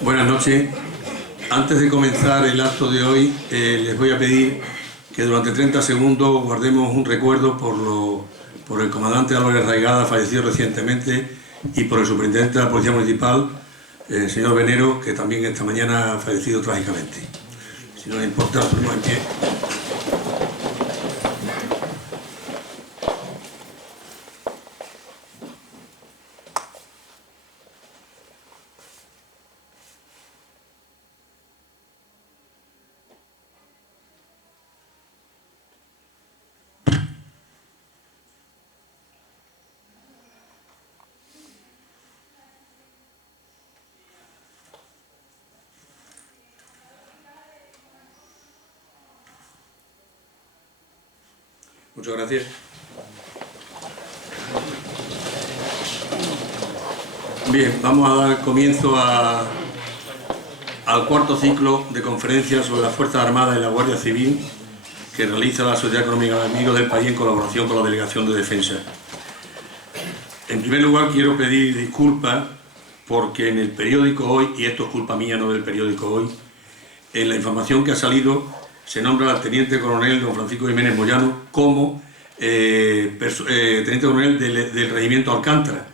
Buenas noches. Antes de comenzar el acto de hoy, les voy a pedir que durante 30 segundos guardemos un recuerdo por el comandante Álvarez Raigada, fallecido recientemente, y por el superintendente de la Policía Municipal, el señor Venero, que también esta mañana ha fallecido trágicamente. Si no le importa, nos ponemos en pie. Muchas gracias. Bien, vamos a dar comienzo al cuarto ciclo de conferencias sobre las Fuerzas Armadas y la Guardia Civil que realiza la Sociedad Económica de Amigos del País en colaboración con la Delegación de Defensa. En primer lugar, quiero pedir disculpas porque en el periódico Hoy, y esto es culpa mía, no del periódico Hoy, en la información que ha salido se nombra al teniente coronel don Francisco Jiménez Moyano como teniente coronel del regimiento Alcántara,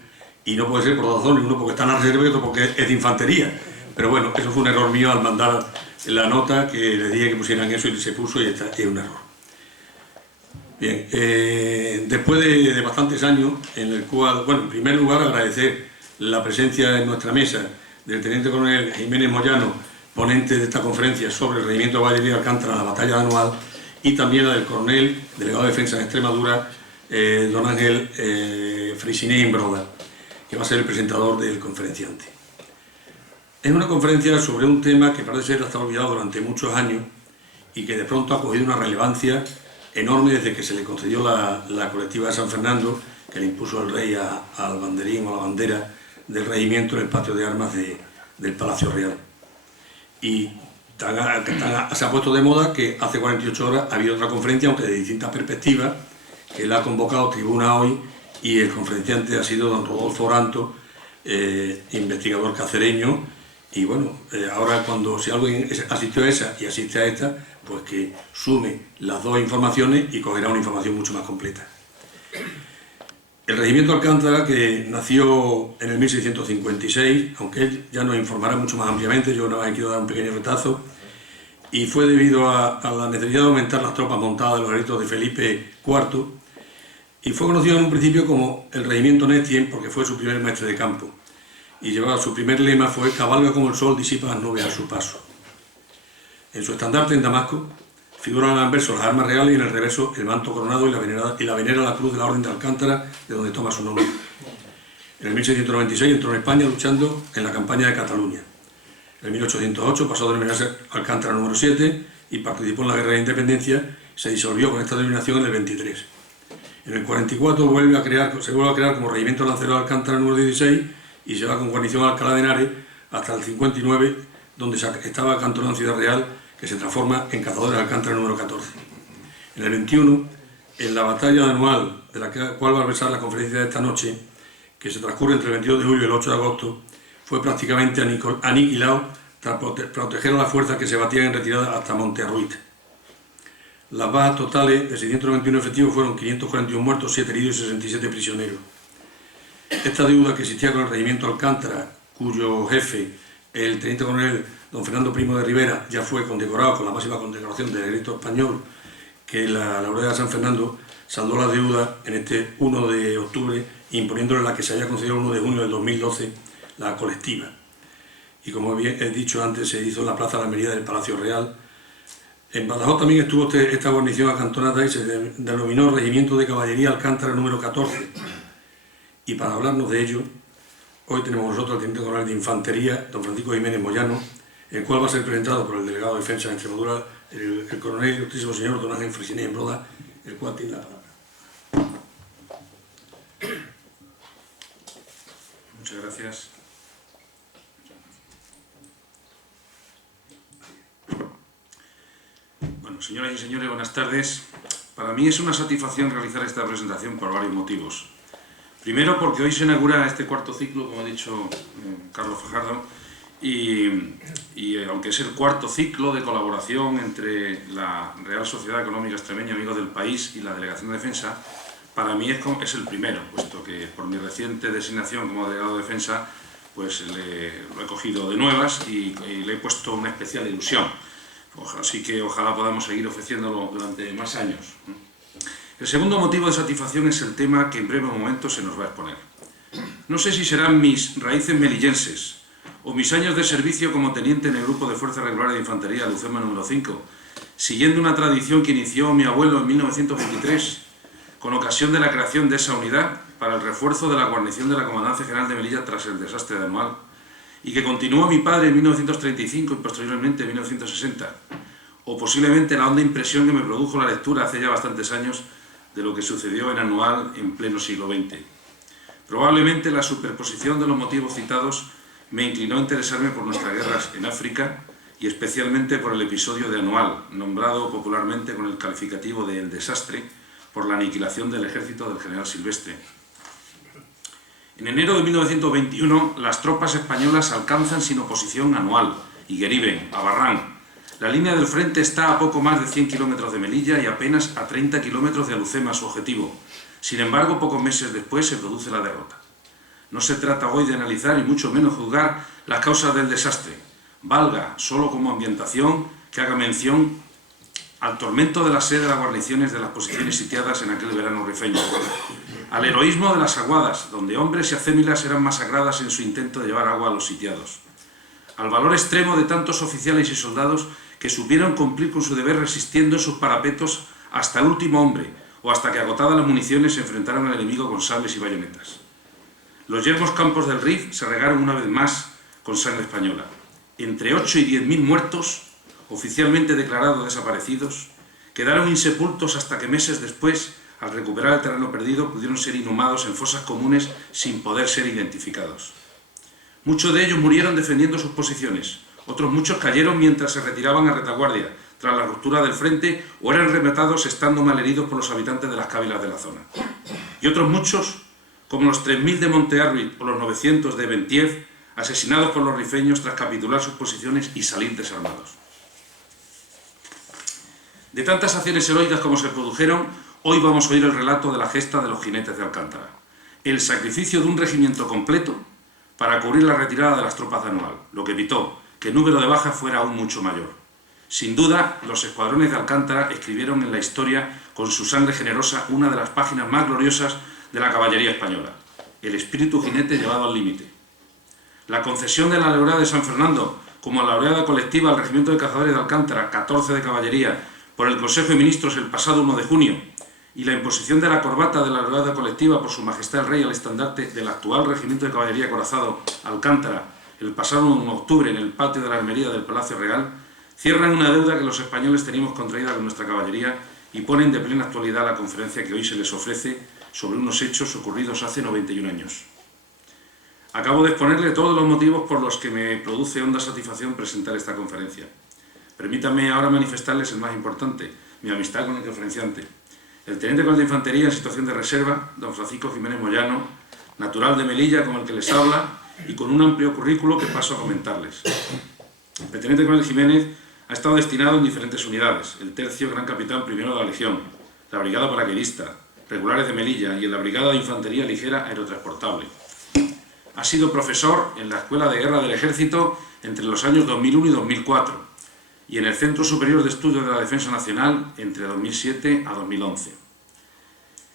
y no puede ser por dos razones, uno porque está en la reserva y otro porque es de infantería, pero bueno, eso fue un error mío al mandar la nota, que les dije que pusieran eso y se puso, y es un error. Bien, después de bastantes años en el cual, bueno, en primer lugar agradecer la presencia en nuestra mesa del teniente coronel Jiménez Moyano, ponente de esta conferencia sobre el regimiento de caballería de Alcántara, la batalla anual, y también la del coronel, delegado de defensa de Extremadura, don Ángel Frisiné Imbroda, que va a ser el presentador del conferenciante. Es una conferencia sobre un tema que parece ser hasta olvidado durante muchos años y que de pronto ha cogido una relevancia enorme desde que se le concedió la colectiva de San Fernando, que le impuso el rey al banderín o a la bandera del regimiento en el patio de armas del Palacio Real. Y se ha puesto de moda que hace 48 horas ha habido otra conferencia, aunque de distintas perspectivas, que la ha convocado Tribuna Hoy, y el conferenciante ha sido don Rodolfo Oranto, investigador cacereño, y bueno, ahora si alguien asistió a esa y asiste a esta, pues que sume las dos informaciones y cogerá una información mucho más completa. El regimiento Alcántara, que nació en el 1656, aunque él ya nos informará mucho más ampliamente, yo nada más quiero dar un pequeño retazo, y fue debido a la necesidad de aumentar las tropas montadas de los ejércitos de Felipe IV, y fue conocido en un principio como el regimiento Netien porque fue su primer maestre de campo, y su primer lema fue «Cabalga como el sol, disipa las nubes a su paso». En su estandarte en Damasco figuran en el anverso las armas reales y en el reverso el manto coronado y la venera a la cruz de la Orden de Alcántara, de donde toma su nombre. En el 1696 entró en España luchando en la campaña de Cataluña. En 1808 pasó a denominarse Alcántara número 7 y participó en la Guerra de Independencia. Se disolvió con esta denominación en el 23. En el 44 se vuelve a crear como regimiento lancero de Alcántara número 16 y se va con guarnición a Alcalá de Henares hasta el 59, donde estaba acantonado en Ciudad Real, que se transforma en Cazadores de Alcántara número 14. En el 21, en la batalla anual, de la cual va a versar la conferencia de esta noche, que se transcurre entre el 22 de julio y el 8 de agosto, fue prácticamente aniquilado tras proteger a las fuerzas que se batían en retirada hasta Montearruita. Las bajas totales de 691 efectivos fueron 541 muertos, 7 heridos y 67 prisioneros. Esta deuda que existía con el regimiento Alcántara, cuyo jefe, el teniente coronel don Fernando Primo de Rivera, ya fue condecorado con la máxima condecoración del ejército español, que la laurea de San Fernando, saldó la deuda en este 1 de octubre, imponiéndole la que se había concedido el 1 de junio del 2012, la colectiva. Y como bien he dicho antes, se hizo en la Plaza de la Almería del Palacio Real. En Badajoz también estuvo esta guarnición acantonada y se denominó Regimiento de Caballería Alcántara número 14. Y para hablarnos de ello, hoy tenemos con nosotros al teniente coronel de Infantería, don Francisco Jiménez Moyano, el cual va a ser presentado por el delegado de Defensa de Extremadura, el coronel ilustrísimo señor don Ángel Frisiné Imbroda, el cual tiene la palabra. Muchas gracias. Bueno, Bueno, señoras y señores, buenas tardes. Para mí es una satisfacción realizar esta presentación por varios motivos. Primero, porque hoy se inaugura este cuarto ciclo, como ha dicho Carlos Fajardo, y aunque es el cuarto ciclo de colaboración entre la Real Sociedad Económica Extremeña Amigos del País y la Delegación de Defensa, para mí es el primero, puesto que por mi reciente designación como delegado de Defensa, pues lo he cogido de nuevas y le he puesto una especial ilusión. Así que ojalá podamos seguir ofreciéndolo durante más años. El segundo motivo de satisfacción es el tema que en breve momento se nos va a exponer. No sé si serán mis raíces melillenses o mis años de servicio como teniente en el Grupo de Fuerzas Regulares de Infantería Lucema número 5, siguiendo una tradición que inició mi abuelo en 1923, con ocasión de la creación de esa unidad para el refuerzo de la guarnición de la Comandancia General de Melilla tras el desastre de Anual, y que continuó mi padre en 1935 y posteriormente en 1960, o posiblemente la honda impresión que me produjo la lectura hace ya bastantes años de lo que sucedió en Anual en pleno siglo XX. Probablemente la superposición de los motivos citados me inclinó a interesarme por nuestras guerras en África y especialmente por el episodio de Anual, nombrado popularmente con el calificativo de El Desastre por la aniquilación del ejército del general Silvestre. En enero de 1921, las tropas españolas alcanzan sin oposición Anual, Higueriben, Abarrán. La línea del frente está a poco más de 100 kilómetros de Melilla y apenas a 30 kilómetros de Alucema, su objetivo. Sin embargo, pocos meses después se produce la derrota. No se trata hoy de analizar y mucho menos juzgar las causas del desastre. Valga, solo como ambientación, que haga mención al tormento de la sed de las guarniciones de las posiciones sitiadas en aquel verano rifeño, al heroísmo de las aguadas, donde hombres y acémilas eran masacradas en su intento de llevar agua a los sitiados, al valor extremo de tantos oficiales y soldados que supieron cumplir con su deber resistiendo en sus parapetos hasta el último hombre, o hasta que agotadas las municiones se enfrentaron al enemigo con sables y bayonetas. Los yermos campos del Rif se regaron una vez más con sangre española. Entre 8 y 10.000 muertos, oficialmente declarados desaparecidos, quedaron insepultos hasta que meses después, al recuperar el terreno perdido, pudieron ser inhumados en fosas comunes sin poder ser identificados. Muchos de ellos murieron defendiendo sus posiciones, otros muchos cayeron mientras se retiraban a retaguardia, tras la ruptura del frente, o eran rematados estando malheridos por los habitantes de las cávilas de la zona. Y otros muchos, como los 3.000 de Montearruit o los 900 de Bentiev, asesinados por los rifeños tras capitular sus posiciones y salir desarmados. De tantas acciones heroicas como se produjeron, hoy vamos a oír el relato de la gesta de los jinetes de Alcántara, el sacrificio de un regimiento completo para cubrir la retirada de las tropas de Anual, lo que evitó que el número de bajas fuera aún mucho mayor. Sin duda, los escuadrones de Alcántara escribieron en la historia, con su sangre generosa, una de las páginas más gloriosas de la caballería española, el espíritu jinete llevado al límite. La concesión de la laureada de San Fernando como laureada colectiva al Regimiento de Cazadores de Alcántara, 14 de caballería, por el Consejo de Ministros el pasado 1 de junio, y la imposición de la corbata de la laureada colectiva por Su Majestad el Rey al estandarte del actual Regimiento de Caballería Acorazado Alcántara el pasado 1 de octubre en el patio de la Armería del Palacio Real, cierran una deuda que los españoles teníamos contraída con nuestra caballería y ponen de plena actualidad la conferencia que hoy se les ofrece sobre unos hechos ocurridos hace 91 años. Acabo de exponerle todos los motivos por los que me produce honda satisfacción presentar esta conferencia. Permítanme ahora manifestarles el más importante, mi amistad con el conferenciante, el teniente coronel de infantería en situación de reserva, don Francisco Jiménez Moyano, natural de Melilla, con el que les habla, y con un amplio currículo que paso a comentarles. El teniente coronel Jiménez ha estado destinado en diferentes unidades: el tercio Gran Capitán primero de la Legión, la Brigada Paracaidista, Regulares de Melilla y en la Brigada de Infantería Ligera Aerotransportable. Ha sido profesor en la Escuela de Guerra del Ejército entre los años 2001 y 2004 y en el Centro Superior de Estudios de la Defensa Nacional entre 2007 a 2011.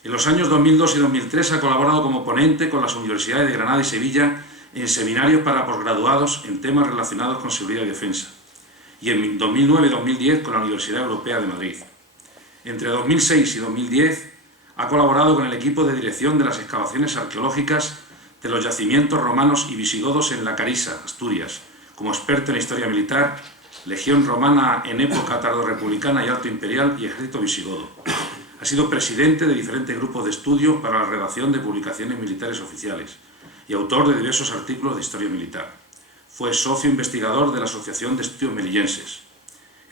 En los años 2002 y 2003 ha colaborado como ponente con las universidades de Granada y Sevilla en seminarios para posgraduados en temas relacionados con seguridad y defensa, y en 2009 y 2010 con la Universidad Europea de Madrid. Entre 2006 y 2010 ha colaborado con el equipo de dirección de las excavaciones arqueológicas de los yacimientos romanos y visigodos en La Carisa, Asturias, como experto en historia militar, legión romana en época tardorrepublicana y alto imperial y ejército visigodo. Ha sido presidente de diferentes grupos de estudio para la redacción de publicaciones militares oficiales y autor de diversos artículos de historia militar. Fue socio investigador de la Asociación de Estudios Melillenses.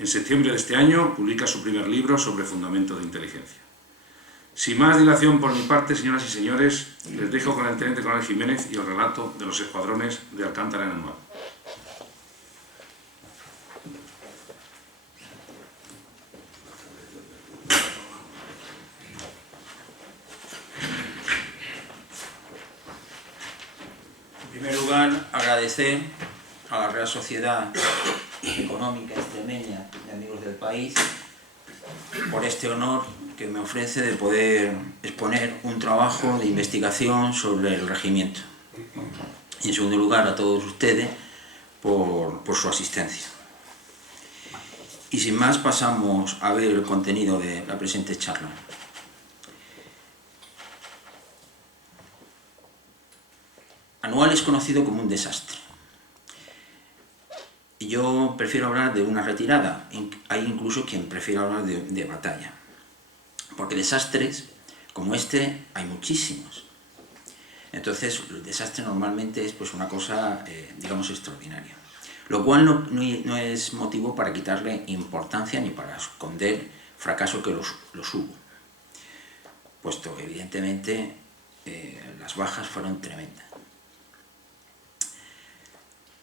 En septiembre de este año publica su primer libro sobre fundamentos de inteligencia. Sin más dilación por mi parte, señoras y señores, les dejo con el teniente coronel Jiménez y el relato de los escuadrones de Alcántara en Anual. En primer lugar, agradecer a la Real Sociedad Económica Extremeña de Amigos del País por este honor que me ofrece de poder exponer un trabajo de investigación sobre el regimiento. Y en segundo lugar, a todos ustedes por su asistencia. Y sin más, pasamos a ver el contenido de la presente charla. Anual es conocido como un desastre. Yo prefiero hablar de una retirada, hay incluso quien prefiere hablar de batalla. Porque desastres como este hay muchísimos. Entonces, el desastre normalmente es pues, una cosa, digamos, extraordinaria. Lo cual no es motivo para quitarle importancia ni para esconder fracaso que los hubo. Puesto que, evidentemente, las bajas fueron tremendas.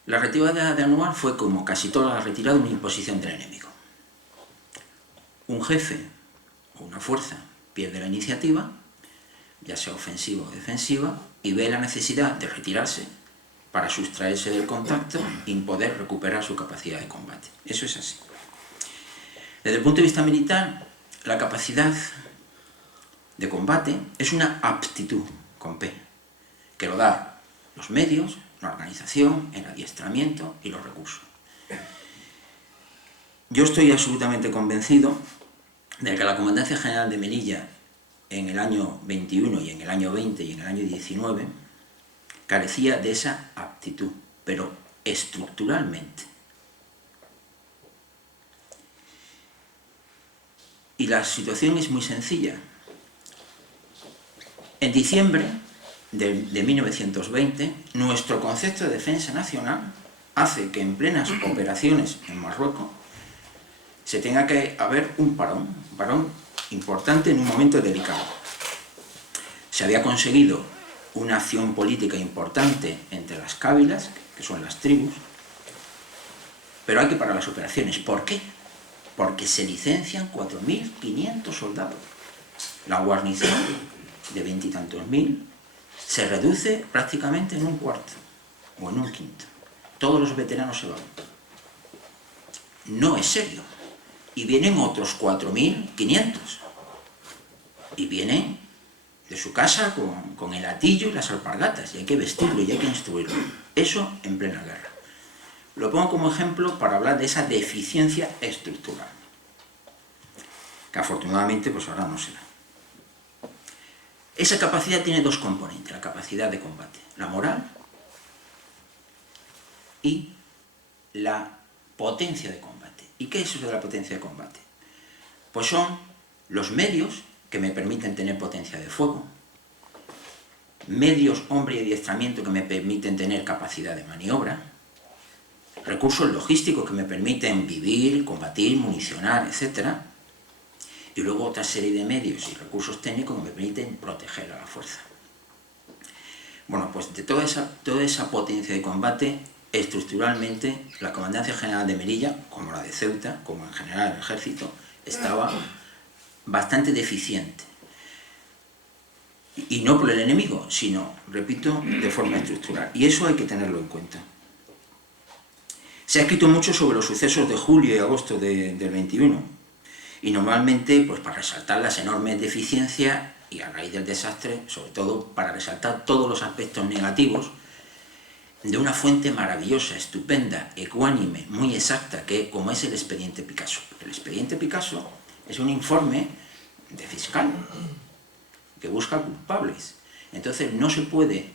La retirada de Anual fue, como casi toda la retirada, una imposición del enemigo. Un jefe o una fuerza pierde la iniciativa, ya sea ofensiva o defensiva, y ve la necesidad de retirarse para sustraerse del contacto y poder recuperar su capacidad de combate. Eso es así. Desde el punto de vista militar, la capacidad de combate es una aptitud, con P, que lo da los medios, la organización, el adiestramiento y los recursos. Yo estoy absolutamente convencido de que la Comandancia General de Melilla en el año 21 y en el año 20 y en el año 19 carecía de esa aptitud, pero estructuralmente. Y la situación es muy sencilla. En diciembre de 1920, nuestro concepto de defensa nacional hace que en plenas operaciones en Marruecos se tenga que haber un parón importante en un momento delicado. Se había conseguido una acción política importante entre las cábilas, que son las tribus, pero hay que parar las operaciones. ¿Por qué? Porque se licencian 4.500 soldados. La guarnición de 20 y tantos mil se reduce prácticamente en un cuarto o en un quinto. Todos los veteranos se van. No es serio. Y vienen otros 4.500. Y vienen de su casa con el hatillo y las alpargatas. Y hay que vestirlo y hay que instruirlo. Eso en plena guerra. Lo pongo como ejemplo para hablar de esa deficiencia estructural. Que afortunadamente pues ahora no se da. Esa capacidad tiene dos componentes, la capacidad de combate, la moral y la potencia de combate. ¿Y qué es eso de la potencia de combate? Pues son los medios que me permiten tener potencia de fuego, medios, hombre y adiestramiento que me permiten tener capacidad de maniobra, recursos logísticos que me permiten vivir, combatir, municionar, etc. Y luego otra serie de medios y recursos técnicos que me permiten proteger a la fuerza. Bueno, pues de toda esa potencia de combate, estructuralmente, la Comandancia General de Melilla, como la de Ceuta, como en general el ejército, estaba bastante deficiente. Y no por el enemigo, sino, repito, de forma estructural. Y eso hay que tenerlo en cuenta. Se ha escrito mucho sobre los sucesos de julio y agosto del 21. Y normalmente, pues para resaltar las enormes deficiencias y a raíz del desastre, sobre todo para resaltar todos los aspectos negativos de una fuente maravillosa, estupenda, ecuánime, muy exacta, como es el expediente Picasso. El expediente Picasso es un informe de fiscal que busca culpables. Entonces no se puede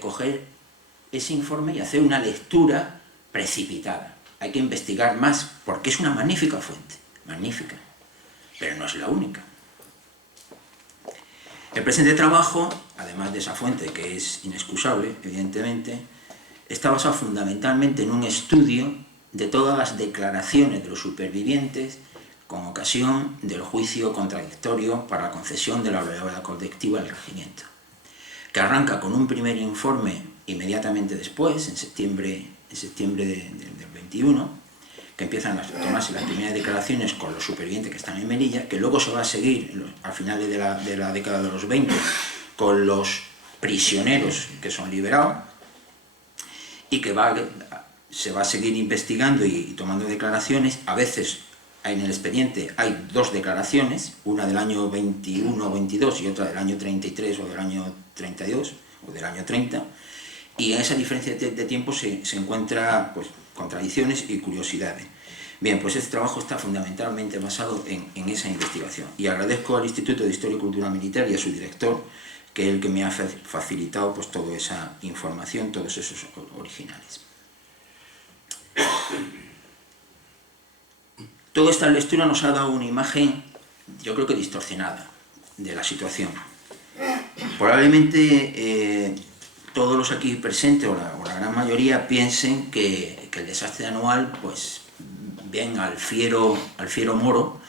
coger ese informe y hacer una lectura precipitada. Hay que investigar más, porque es una magnífica fuente, magnífica. Pero no es la única. El presente trabajo, además de esa fuente que es inexcusable, evidentemente, está basado fundamentalmente en un estudio de todas las declaraciones de los supervivientes con ocasión del juicio contradictorio para la concesión de la obra colectiva del regimiento, que arranca con un primer informe inmediatamente después, en septiembre del 21, que empiezan a tomarse las primeras declaraciones con los supervivientes que están en Melilla, que luego se va a seguir al final de la década de los 20 con los prisioneros que son liberados, y que se va a seguir investigando y tomando declaraciones. A veces en el expediente hay dos declaraciones, una del año 21 o 22 y otra del año 33 o del año 32 o del año 30, y en esa diferencia de tiempo se encuentran pues, contradicciones y curiosidades. Bien, pues este trabajo está fundamentalmente basado en esa investigación, y agradezco al Instituto de Historia y Cultura Militar y a su director, que es el que me ha facilitado pues, toda esa información, todos esos originales. Toda esta lectura nos ha dado una imagen, yo creo que distorsionada, de la situación. Probablemente todos los aquí presentes, o la gran mayoría, piensen que el desastre anual, pues, ven al fiero Moro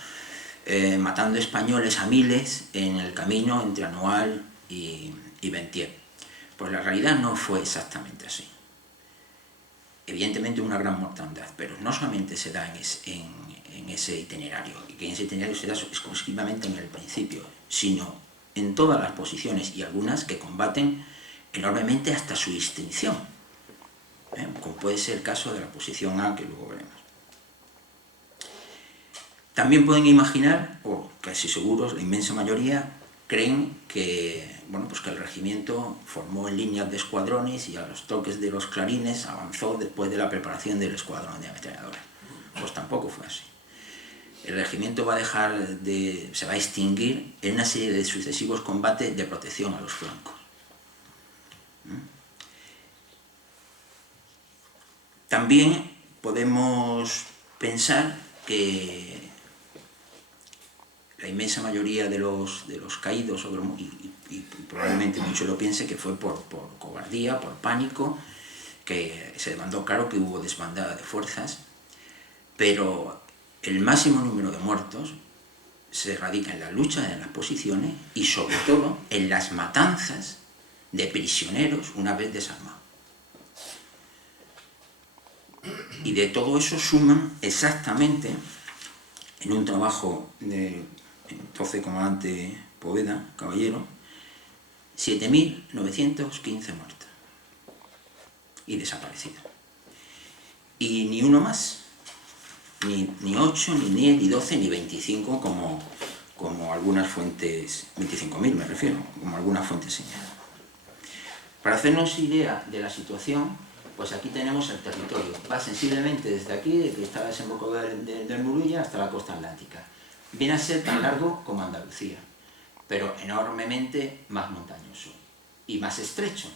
matando españoles a miles en el camino entre Anual y Bentier. Pues la realidad no fue exactamente así. Evidentemente una gran mortandad, pero no solamente se da en ese itinerario, y que en ese itinerario se da exclusivamente en el principio, sino en todas las posiciones, y algunas que combaten enormemente hasta su extinción, como puede ser el caso de la posición A, que luego veremos. También pueden imaginar, o casi seguros, la inmensa mayoría creen que, bueno, pues que el regimiento formó en líneas de escuadrones y a los toques de los clarines avanzó después de la preparación del escuadrón de ametralladoras. Pues tampoco fue así. El regimiento se va a extinguir en una serie de sucesivos combates de protección a los flancos. También podemos pensar que la inmensa mayoría de los caídos, y probablemente mucho lo piense, que fue por cobardía, por pánico, que se demandó claro que hubo desbandada de fuerzas, pero el máximo número de muertos se radica en la lucha en las posiciones y sobre todo en las matanzas de prisioneros una vez desarmados. Y de todo eso suman exactamente, en un trabajo de entonces comandante Poveda, Caballero, 7.915 muertos y desaparecidos. Y ni uno más, ni 8, ni 10, ni 12, ni 25, como algunas fuentes, 25.000 me refiero, como algunas fuentes señalan. Para hacernos idea de la situación, pues aquí tenemos el territorio. Va sensiblemente desde aquí, que está desembocado del Murulla, hasta la costa atlántica. Viene a ser tan largo como Andalucía, pero enormemente más montañoso y más estrecho.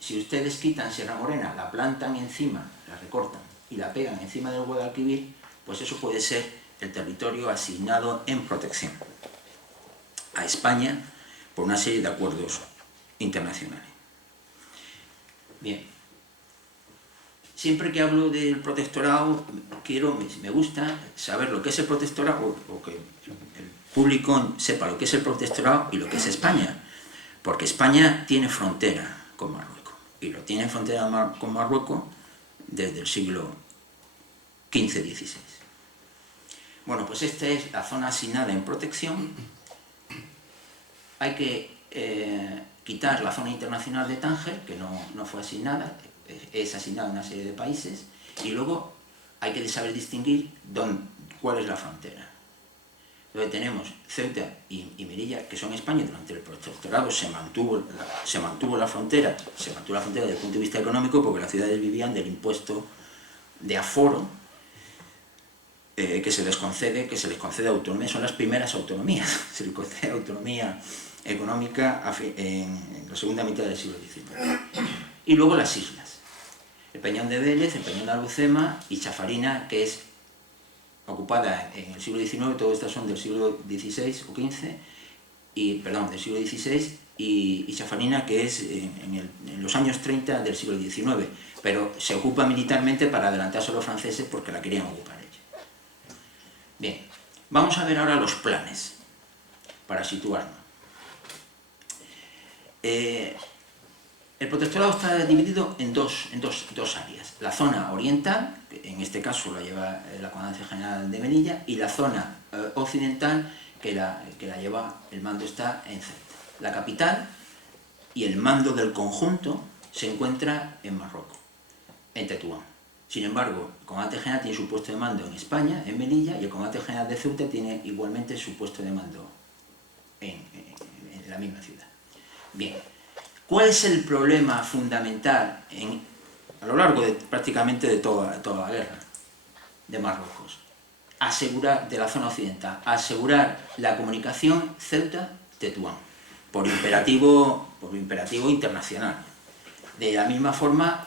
Si ustedes quitan Sierra Morena, la plantan encima, la recortan y la pegan encima del Guadalquivir, pues eso puede ser el territorio asignado en protección a España por una serie de acuerdos internacionales. Bien. Siempre que hablo del protectorado, me gusta saber lo que es el protectorado, o que el público sepa lo que es el protectorado y lo que es España, porque España tiene frontera con Marruecos, y lo tiene frontera con Marruecos desde el siglo XV-XVI. Bueno, pues esta es la zona asignada en protección. Hay que quitar la zona internacional de Tánger, que no fue asignada, es asignada a una serie de países, y luego hay que saber distinguir cuál es la frontera. Entonces tenemos Ceuta y Melilla, que son España. Durante el protectorado se mantuvo la frontera desde el punto de vista económico, porque las ciudades vivían del impuesto de aforo que se les concede autonomía. Son las primeras autonomías, se les concede autonomía económica en la segunda mitad del siglo XIX. Y luego las islas. El Peñón de Vélez, el Peñón de Alucema y Chafarina, que es ocupada en el siglo XIX, todas estas son del siglo XVI o XV, del siglo XVI, y Chafarinas, que es en los años 30 del siglo XIX, pero se ocupa militarmente para adelantarse a los franceses porque la querían ocupar ellos. Bien, vamos a ver ahora los planes, para situarnos. El protectorado está dividido en dos áreas. La zona oriental, que en este caso la lleva la Comandancia General de Melilla, y la zona occidental, que la lleva, el mando está en Ceuta. La capital y el mando del conjunto se encuentra en Marruecos, en Tetuán. Sin embargo, el Comandante General tiene su puesto de mando en España, en Melilla, y el Comandante General de Ceuta tiene igualmente su puesto de mando en la misma ciudad. Bien, ¿cuál es el problema fundamental a lo largo prácticamente de toda la guerra de Marruecos? Asegurar, de la zona occidental, asegurar la comunicación Ceuta-Tetuán, por imperativo internacional. De la misma forma,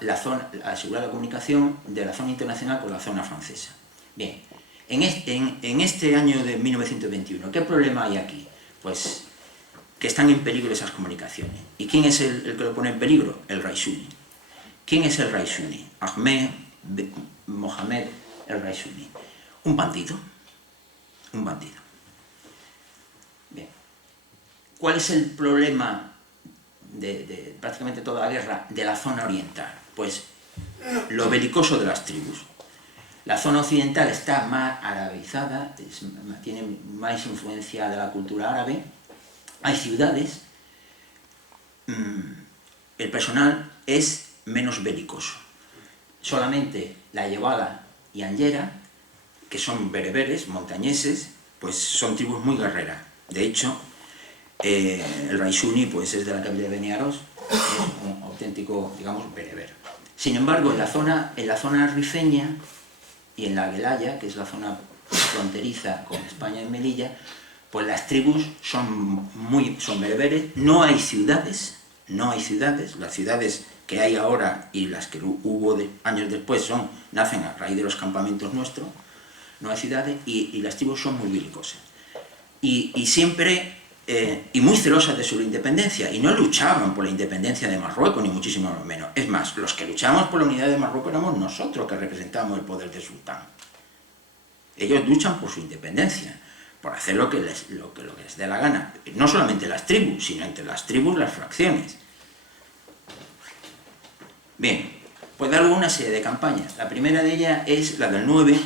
asegurar la comunicación de la zona internacional con la zona francesa. Bien, en este año de 1921, ¿qué problema hay aquí? Pues que están en peligro esas comunicaciones. ¿Y quién es el que lo pone en peligro? El Raisuni. ¿Quién es el Raisuni? Ahmed Mohamed el Raisuni. Un bandido. Un bandido. Bien. ¿Cuál es el problema de prácticamente toda la guerra de la zona oriental? Pues lo belicoso de las tribus. La zona occidental está más arabizada, tiene más influencia de la cultura árabe, hay ciudades, el personal es menos belicoso. Solamente la Yebala y Angera, que son bereberes, montañeses, pues son tribus muy guerreras. De hecho, el Raisuni pues, es de la capital de Beniaros, es un auténtico, digamos, bereber. Sin embargo, en la zona rifeña y en la Guelaya, que es la zona fronteriza con España en Melilla, pues las tribus son bereberes, no hay ciudades, las ciudades que hay ahora y las que hubo años después nacen a raíz de los campamentos nuestros, no hay ciudades, y las tribus son muy belicosas. Y siempre, y muy celosas de su independencia, y no luchaban por la independencia de Marruecos, ni muchísimo menos. Es más, los que luchábamos por la unidad de Marruecos éramos nosotros que representábamos el poder del sultán. Ellos luchan por su independencia, por hacer lo que les dé la gana, no solamente las tribus, sino entre las tribus las fracciones. Bien, pues dar una serie de campañas. La primera de ellas es la del 9,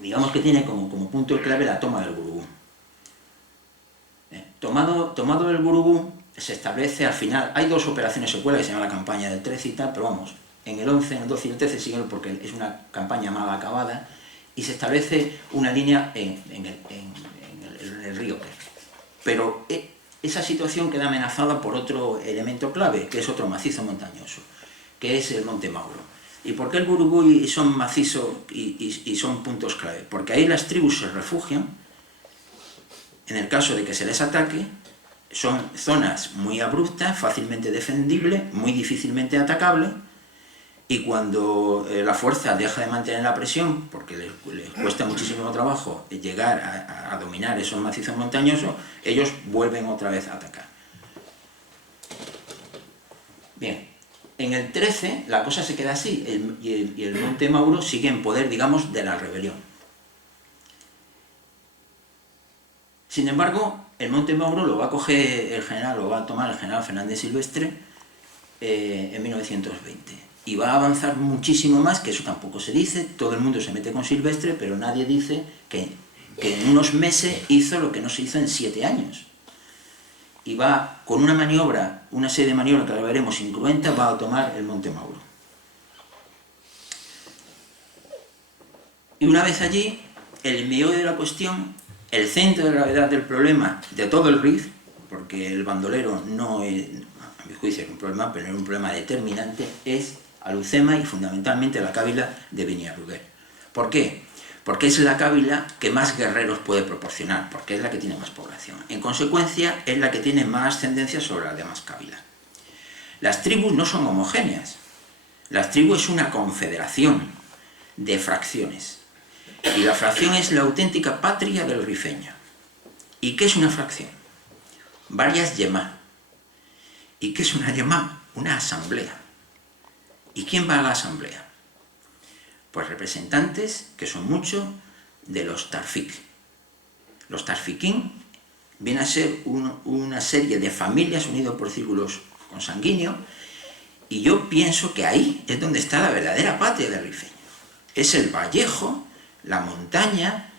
digamos que tiene como punto clave la toma del Gurugú. Tomado el Gurugú, se establece al final, hay dos operaciones secuelas que se llama la campaña del 13 y tal, pero vamos, en el 11, en el 12 y el 13 siguen porque es una campaña mal acabada, y se establece una línea en el río Quer. Pero esa situación queda amenazada por otro elemento clave, que es otro macizo montañoso, que es el Monte Mauro. ¿Y por qué el Gurugú son macizos y son puntos clave? Porque ahí las tribus se refugian, en el caso de que se les ataque, son zonas muy abruptas, fácilmente defendibles, muy difícilmente atacables, y cuando la fuerza deja de mantener la presión, porque les cuesta muchísimo trabajo llegar a dominar esos macizos montañosos, ellos vuelven otra vez a atacar. Bien, en el 13 la cosa se queda así, y el Monte Mauro sigue en poder, digamos, de la rebelión. Sin embargo, el Monte Mauro lo va a tomar el general Fernández Silvestre en 1920. Y va a avanzar muchísimo más, que eso tampoco se dice, todo el mundo se mete con Silvestre, pero nadie dice que en unos meses hizo lo que no se hizo en 7 años. Y va con una serie de maniobras que ahora veremos incruentas, va a tomar el Monte Mauro. Y una vez allí, el meollo de la cuestión, el centro de gravedad del problema de todo el RIF, porque el bandolero no es, a mi juicio, un problema, pero es un problema determinante, es Alucema y fundamentalmente la Cávila de Beniarruguer. ¿Por qué? Porque es la Cávila que más guerreros puede proporcionar, porque es la que tiene más población. En consecuencia, es la que tiene más ascendencia sobre las demás Cávilas. Las tribus no son homogéneas. Las tribus es una confederación de fracciones. Y la fracción es la auténtica patria del rifeño. ¿Y qué es una fracción? varias yemá. ¿Y qué es una yemá? Una asamblea. ¿Y quién va a la asamblea? Pues representantes, que son muchos, de los tarfik. Los tarfiquín viene a ser una serie de familias unidas por círculos consanguíneos, y yo pienso que ahí es donde está la verdadera patria del rifeño. Es el Vallejo, la montaña,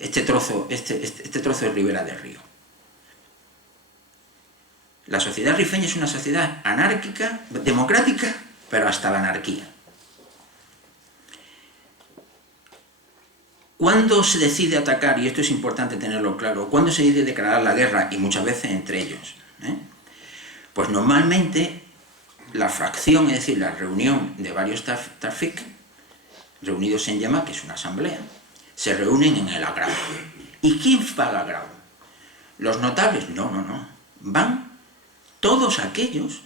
este trozo de ribera del río. La sociedad rifeña es una sociedad anárquica, democrática, pero hasta la anarquía. ¿Cuándo se decide atacar? Y esto es importante tenerlo claro. ¿Cuándo se decide declarar la guerra? Y muchas veces entre ellos. Pues normalmente la fracción, es decir, la reunión de varios tarfik, reunidos en yemá, que es una asamblea, se reúnen en el agrado. ¿Y quién va al agrado? ¿Los notables? No. Van todos aquellos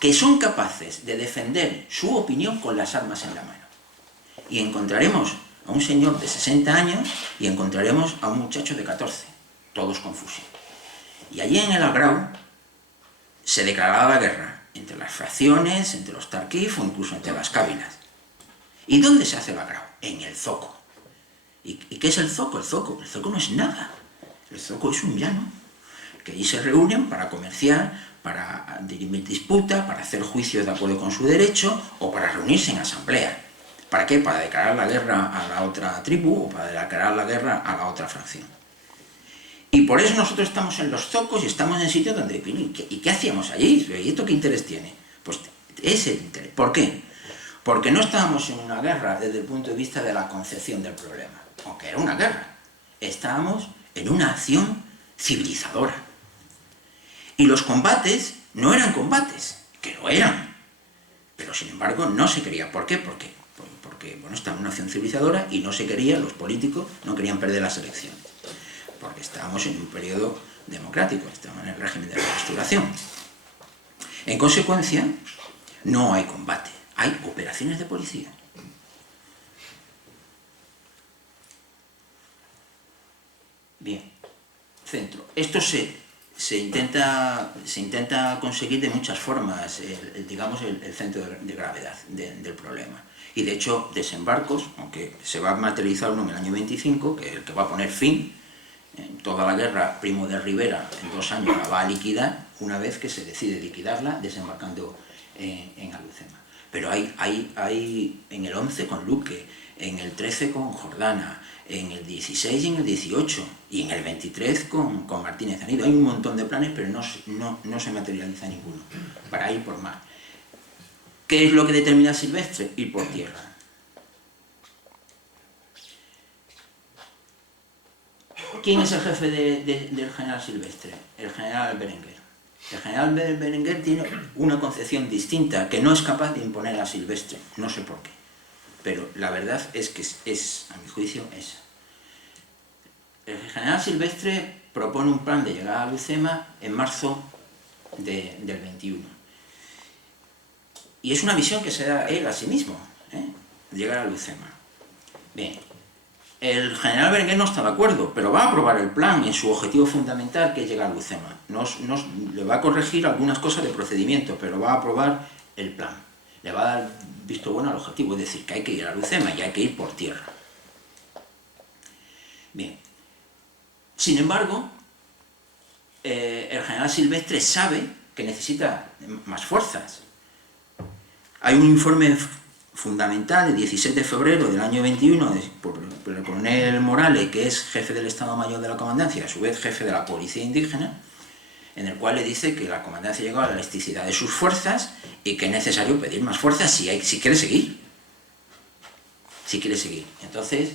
que son capaces de defender su opinión con las armas en la mano. Y encontraremos a un señor de 60 años y encontraremos a un muchacho de 14, todos con fusil. Y allí en el agrado se declaraba la guerra entre las fracciones, entre los tarquif o incluso entre las cábilas. ¿Y dónde se hace el agrado? En el zoco. ¿Y qué es el zoco? El zoco no es nada. El zoco es un llano, que allí se reúnen para comerciar, para dirimir disputas, para hacer juicios de acuerdo con su derecho o para reunirse en asamblea. ¿Para qué? Para declarar la guerra a la otra tribu o para declarar la guerra a la otra fracción. Y por eso nosotros estamos en los zocos y estamos en sitios donde... ¿Y qué hacíamos allí? ¿Y esto qué interés tiene? Pues ese interés. ¿Por qué? Porque no estábamos en una guerra desde el punto de vista de la concepción del problema, aunque era una guerra. Estábamos en una acción civilizadora. Y los combates no eran combates, que lo eran. Pero sin embargo no se quería. ¿Por qué? Porque bueno, estaba en una acción civilizadora y no se quería, los políticos no querían perder las elecciones. Porque estábamos en un periodo democrático, estábamos en el régimen de la Restauración. En consecuencia, no hay combate, hay operaciones de policía. Bien, centro. Esto se intenta conseguir de muchas formas, digamos, el centro de gravedad del problema. Y de hecho, desembarcos, aunque se va a materializar uno en el año 25, que es el que va a poner fin, toda la guerra, Primo de Rivera, en 2 años la va a liquidar, una vez que se decide liquidarla, desembarcando en Alucema. Pero hay en el 11 con Luque, en el 13 con Jordana, en el 16 y en el 18, y en el 23 con Martínez Anido. Hay un montón de planes, pero no se materializa ninguno, para ir por mar. ¿Qué es lo que determina Silvestre? Ir por tierra. ¿Quién es el jefe del general Silvestre? El general Berenguer. El general Berenguer tiene una concepción distinta, que no es capaz de imponer a Silvestre, no sé por qué. Pero la verdad es que es a mi juicio, esa. El general Silvestre propone un plan de llegada a Alucema en marzo del 21. Y es una visión que se da él a sí mismo, llegar a Alucema. Bien, el general Berenguer no está de acuerdo, pero va a aprobar el plan en su objetivo fundamental, que es llegar a Alucema. Le va a corregir algunas cosas de procedimiento, pero va a aprobar el plan. Le va a dar visto bueno al objetivo, es decir, que hay que ir a Alucema y hay que ir por tierra. Bien, sin embargo, el general Silvestre sabe que necesita más fuerzas. Hay un informe fundamental del 17 de febrero del año 21 por el coronel Morales, que es jefe del Estado Mayor de la Comandancia, a su vez jefe de la Policía Indígena, en el cual le dice que la Comandancia llegó a la elasticidad de sus fuerzas y que es necesario pedir más fuerzas si quiere seguir. Si quiere seguir. Entonces,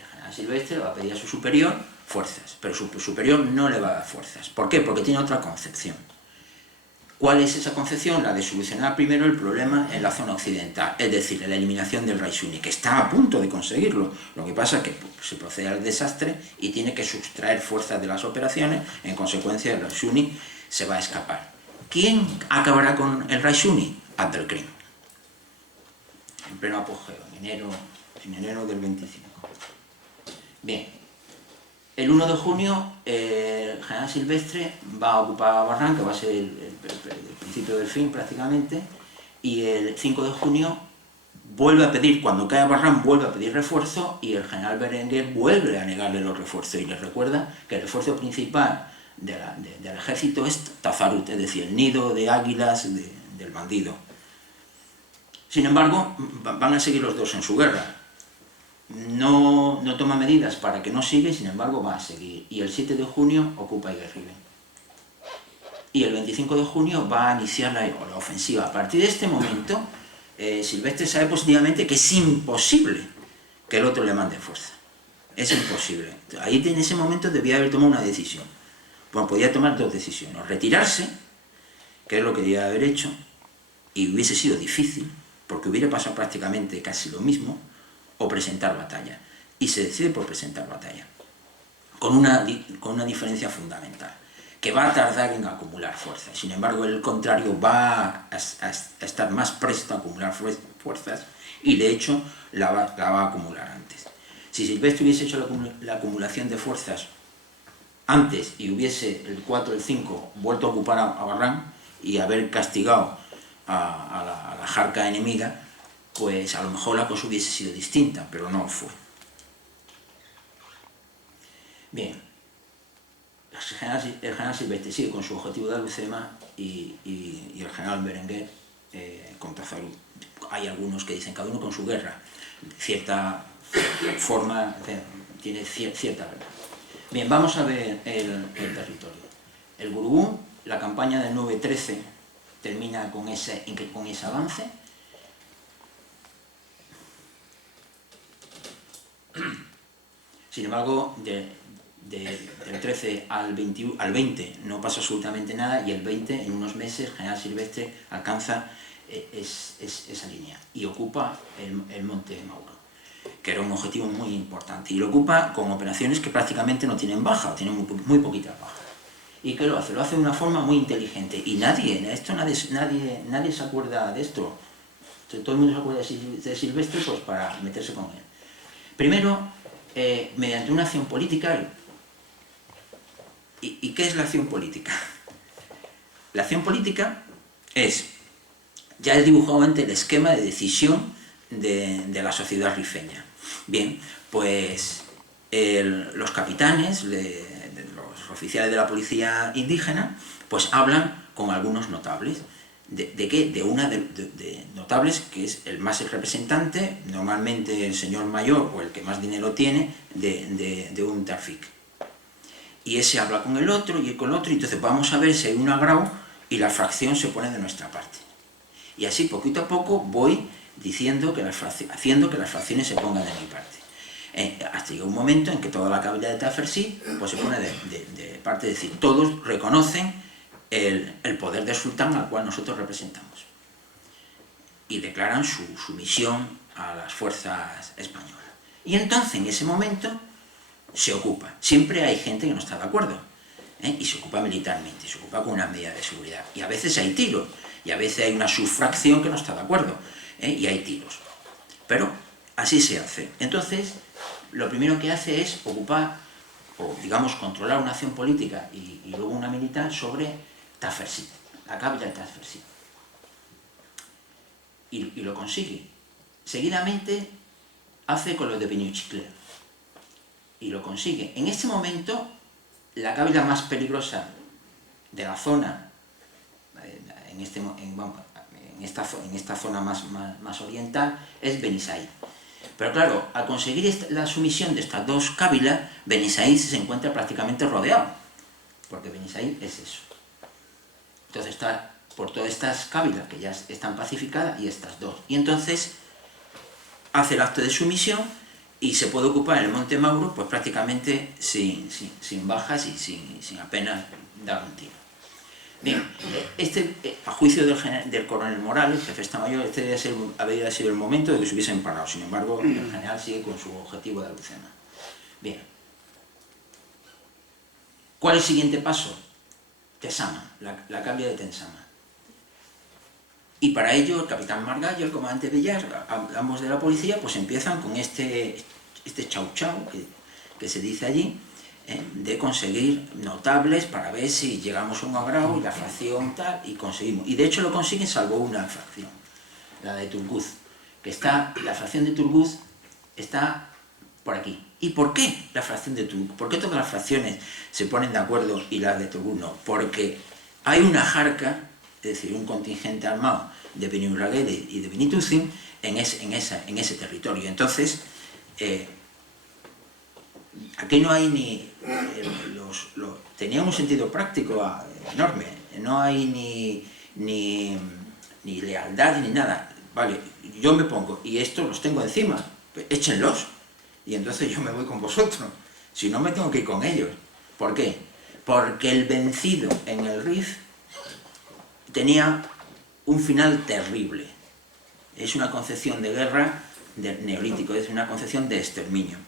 el general Silvestre va a pedir a su superior fuerzas, pero su superior no le va a dar fuerzas. ¿Por qué? Porque tiene otra concepción. ¿Cuál es esa concepción? La de solucionar primero el problema en la zona occidental, es decir, la eliminación del Raisuni, que está a punto de conseguirlo. Lo que pasa es que se procede al desastre y tiene que sustraer fuerzas de las operaciones, en consecuencia el Raisuni se va a escapar. ¿Quién acabará con el Raisuni? Abdelkrim. En pleno apogeo, en enero del 25. Bien. El 1 de junio el general Silvestre va a ocupar Barran, que va a ser el principio del fin prácticamente, y el 5 de junio vuelve a pedir, cuando cae Barran, vuelve a pedir refuerzo y el general Berenguer vuelve a negarle los refuerzos y les recuerda que el refuerzo principal del ejército es Tazarut, es decir, el nido de águilas del bandido. Sin embargo, van a seguir los dos en su guerra. No toma medidas para que no siga y sin embargo va a seguir. Y el 7 de junio ocupa Aiguerriben. Y el 25 de junio va a iniciar la ofensiva. A partir de este momento, Silvestre sabe positivamente que es imposible que el otro le mande fuerza. Es imposible. Ahí en ese momento debía haber tomado una decisión. Bueno, podía tomar dos decisiones. O retirarse, que es lo que debía haber hecho, y hubiese sido difícil, porque hubiera pasado prácticamente casi lo mismo, o presentar batalla. Y se decide por presentar batalla. Con una diferencia fundamental, que va a tardar en acumular fuerzas. Sin embargo, el contrario va a estar más presto a acumular fuerzas y de hecho la va a acumular antes. Si Silvestre hubiese hecho la acumulación de fuerzas antes y hubiese el 4 o el 5 vuelto a ocupar a Barran y haber castigado a la jarca enemiga, pues a lo mejor la cosa hubiese sido distinta, pero no fue. Bien, el general Silvestre sigue con su objetivo de Alucema y el general Berenguer con Tazarut. Hay algunos que dicen cada uno con su guerra, cierta forma, tiene cierta verdad. Bien, vamos a ver el territorio. El Gurugú, la campaña del 9-13 termina con ese avance. Sin embargo, del 13 al 20 no pasa absolutamente nada y el 20, en unos meses, general Silvestre alcanza esa línea y ocupa el Monte Mauro, que era un objetivo muy importante, y lo ocupa con operaciones que prácticamente no tienen baja, o tienen muy poquitas bajas. ¿Y qué lo hace? Lo hace de una forma muy inteligente, y nadie se acuerda de esto. Todo el mundo se acuerda de Silvestre pues para meterse con él. Primero, mediante una acción política. ¿Y qué es la acción política? La acción política es, ya he dibujado antes el esquema de decisión de la sociedad rifeña. Bien, pues los capitanes, los oficiales de la policía indígena, pues hablan con algunos notables. ¿De qué? De notables que es el más representante, normalmente el señor mayor o el que más dinero tiene, de un tarfik. Y ese habla con el otro y con el otro, y entonces vamos a ver si hay un agrado y la fracción se pone de nuestra parte. Y así poquito a poco voy haciendo que las fracciones se pongan de mi parte. Hasta llega un momento en que toda la cabilda de Tafersi pues se pone de parte, es decir, todos reconocen el poder del sultán al cual nosotros representamos y declaran su sumisión a las fuerzas españolas. Y entonces en ese momento se ocupa. Siempre hay gente que no está de acuerdo, y se ocupa militarmente, se ocupa con una medida de seguridad. Y a veces hay tiros, y a veces hay una subfracción que no está de acuerdo, y hay tiros. Pero así se hace. Entonces, lo primero que hace es ocupar, o digamos, controlar una acción política y luego una militar sobre Tafersi, la capital de Tafersi. Y lo consigue. Seguidamente hace con lo de Beñuchiclea. Y lo consigue. En este momento, la capital más peligrosa de la zona, en esta zona más oriental, es Benisaí. Pero claro, al conseguir la sumisión de estas dos cávilas, Benisaí se encuentra prácticamente rodeado, porque Benisaí es eso. Entonces está por todas estas cávilas que ya están pacificadas y estas dos. Y entonces hace el acto de sumisión y se puede ocupar en el Monte Mauro pues prácticamente sin bajas y sin apenas dar un tiro. Bien, a juicio del coronel Morales, jefe de Estado Mayor, habría sido el momento de que se hubiesen parado. Sin embargo, el general sigue con su objetivo de Alucema. Bien. ¿Cuál es el siguiente paso? Tesama, la cambia de Tensama. Y para ello el capitán Margallo y el comandante Villar, ambos de la policía, pues empiezan con este chau chau que se dice allí, de conseguir notables para ver si llegamos a un agrado y la fracción tal, y conseguimos. Y de hecho lo consiguen salvo una fracción, la de Turguz, que está, la fracción de Turguz está por aquí. ¿Y por qué la fracción de Turguz? ¿Por qué todas las fracciones se ponen de acuerdo y las de Turguz no? Porque hay una jarca, es decir, un contingente armado de Beni Urragele y de Benitúzin en ese territorio. Entonces, aquí no hay ni... tenía un sentido práctico enorme, no hay ni lealtad ni nada. Vale, yo me pongo y estos los tengo encima, pues échenlos y entonces yo me voy con vosotros, si no me tengo que ir con ellos. ¿Por qué? Porque el vencido en el Rif tenía un final terrible. Es una concepción de guerra del neolítico, es una concepción de exterminio.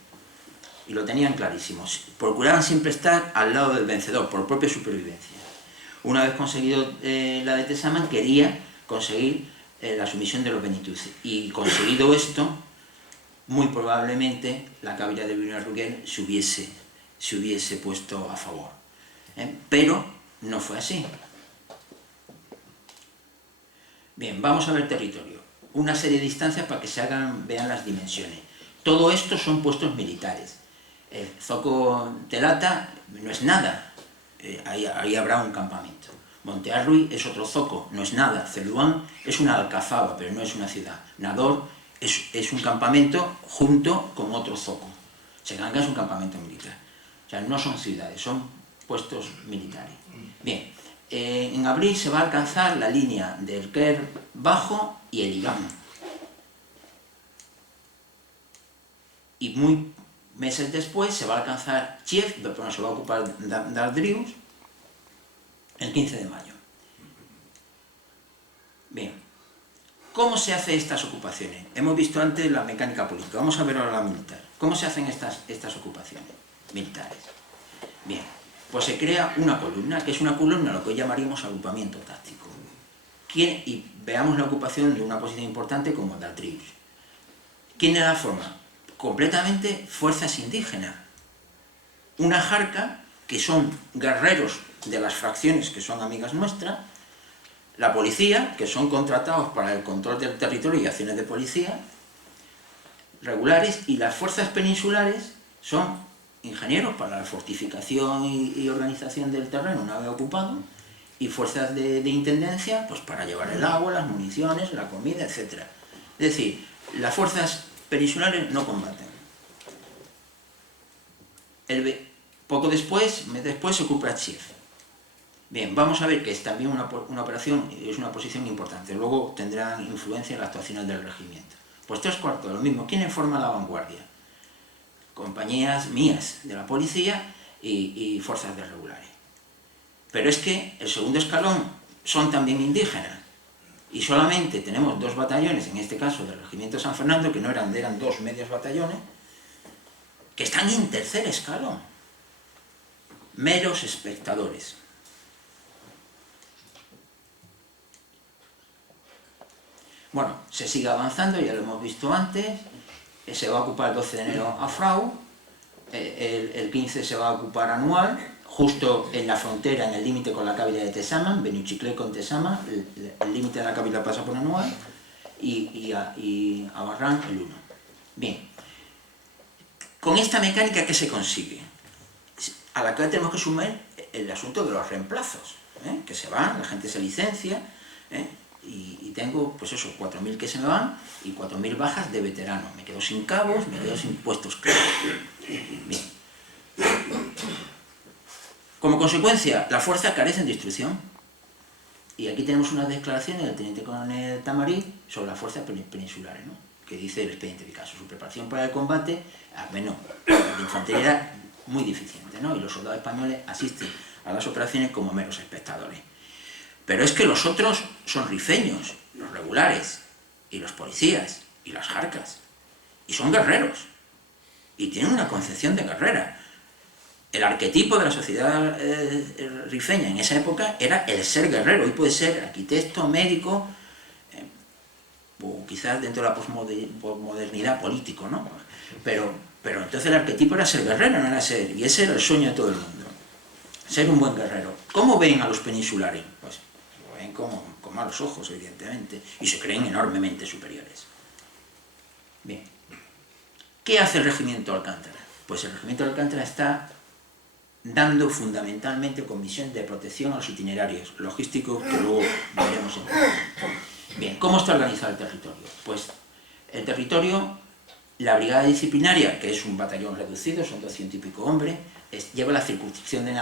Y lo tenían clarísimo. Procuraban siempre estar al lado del vencedor, por propia supervivencia. Una vez conseguido la de Tesaman, quería conseguir la sumisión de los Benitúzin. Y conseguido esto, muy probablemente la cabilla de Beni Urragele se hubiese puesto a favor. Pero no fue así. Bien, vamos a ver territorio. Una serie de distancias para que vean las dimensiones. Todo esto son puestos militares. El zoco Telata no es nada, ahí habrá un campamento. Monte Arruy es otro zoco, no es nada. Celuán es una alcazaba, pero no es una ciudad. Nador es un campamento junto con otro zoco. Seganga es un campamento militar. O sea, no son ciudades, son puestos militares. Bien, en abril se va a alcanzar la línea del Quer Bajo y el Irán. Y meses después se va a alcanzar Kiev, pero se va a ocupar Dardrius el 15 de mayo. Bien, ¿cómo se hacen estas ocupaciones? Hemos visto antes la mecánica política, vamos a ver ahora la militar. ¿Cómo se hacen estas ocupaciones militares? Bien, pues se crea una columna, que es una columna, lo que hoy llamaríamos agrupamiento táctico. Y veamos la ocupación de una posición importante como Dardrius. ¿Quién la forma? Completamente fuerzas indígenas. Una jarca, que son guerreros de las fracciones que son amigas nuestras, la policía, que son contratados para el control del territorio y acciones de policía, regulares, y las fuerzas peninsulares son ingenieros para la fortificación y organización del terreno una vez ocupado, y fuerzas de intendencia pues para llevar el agua, las municiones, la comida, etc. Es decir, las fuerzas peninsulares no combaten. Poco después, mes después, se ocupa Kiev. Bien, vamos a ver que es también una operación, es una posición importante. Luego tendrán influencia en las actuaciones del regimiento. Pues 3/4, lo mismo. ¿Quiénes forman la vanguardia? Compañías mías de la policía y fuerzas de regulares. Pero es que el segundo escalón son también indígenas. Y solamente tenemos 2 batallones, en este caso del regimiento San Fernando, que no eran 2 medios batallones, que están en tercer escalón. Meros espectadores. Bueno, se sigue avanzando, ya lo hemos visto antes. Se va a ocupar el 12 de enero a Frau, el 15 se va a ocupar Anual, justo en la frontera, en el límite con la cabilla de Tesaman, Beniuchiclé con Tesaman, el límite de la cabilla pasa por Anual, y a Barran el 1. Bien, con esta mecánica, ¿qué se consigue? A la que tenemos que sumar el asunto de los reemplazos, que se van, la gente se licencia, y tengo, pues eso, 4.000 que se me van y 4.000 bajas de veteranos. Me quedo sin cabos, me quedo sin puestos claros. Bien. Como consecuencia, la fuerza carece de instrucción. Y aquí tenemos unas declaraciones del teniente coronel Tamarí sobre las fuerzas peninsulares, ¿no? Que dice el expediente Picasso: su preparación para el combate, al menos la infantería era muy deficiente, ¿no? Y los soldados españoles asisten a las operaciones como meros espectadores. Pero es que los otros son rifeños, los regulares, y los policías, y las jarcas, y son guerreros, y tienen una concepción de guerrera. El arquetipo de la sociedad rifeña en esa época era el ser guerrero. Hoy puede ser arquitecto, médico, o quizás dentro de la posmodernidad político, ¿no? Pero Pero entonces el arquetipo era ser guerrero, no era ser... Y ese era el sueño de todo el mundo. Ser un buen guerrero. ¿Cómo ven a los peninsulares? Pues lo ven con malos ojos, evidentemente, y se creen enormemente superiores. Bien. ¿Qué hace el regimiento Alcántara? Pues el regimiento Alcántara está dando fundamentalmente comisión de protección a los itinerarios logísticos que luego veremos en el... Bien, ¿cómo está organizado el territorio? Pues el territorio, la brigada disciplinaria, que es un batallón reducido, son 200 y pico hombres, lleva la circunscripción de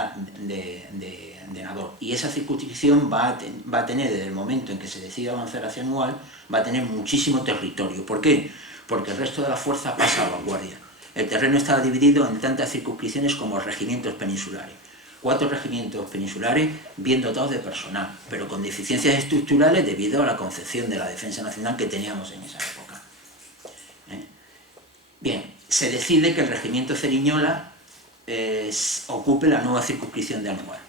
Nador, y esa circunscripción va a tener, desde el momento en que se decide avanzar hacia Anual, va a tener muchísimo territorio. ¿Por qué? Porque el resto de la fuerza pasa a vanguardia. El terreno estaba dividido en tantas circunscripciones como regimientos peninsulares. 4 regimientos peninsulares bien dotados de personal, pero con deficiencias estructurales debido a la concepción de la defensa nacional que teníamos en esa época. Bien, se decide que el regimiento Ceriñola ocupe la nueva circunscripción de Anual.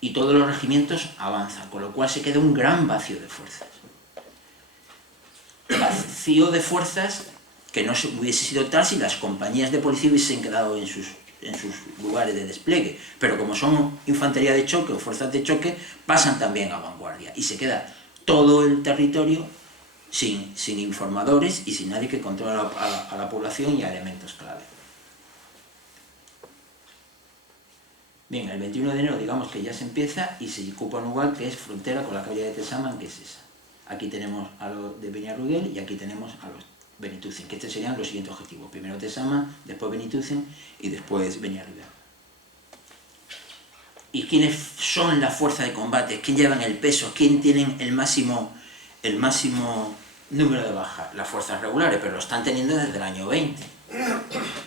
Y todos los regimientos avanzan, con lo cual se queda un gran vacío de fuerzas. Vacío de fuerzas que no hubiese sido tal si las compañías de policía hubiesen quedado en sus lugares de despliegue, pero como son infantería de choque o fuerzas de choque, pasan también a vanguardia y se queda todo el territorio sin informadores y sin nadie que controle a la población y a elementos clave. Bien, el 21 de enero digamos que ya se empieza y se ocupa Anual, que es frontera con la calle de Tesaman, que es esa. Aquí tenemos a los de Beñarruguel y aquí tenemos a los Benitucen, que estos serían los siguientes objetivos. Primero Tesaman, después Benitucen y después Beñarruguel. ¿Y quiénes son la fuerza de combate? ¿Quién llevan el peso? ¿Quién tienen el máximo número de bajas? Las fuerzas regulares, pero lo están teniendo desde el año 20.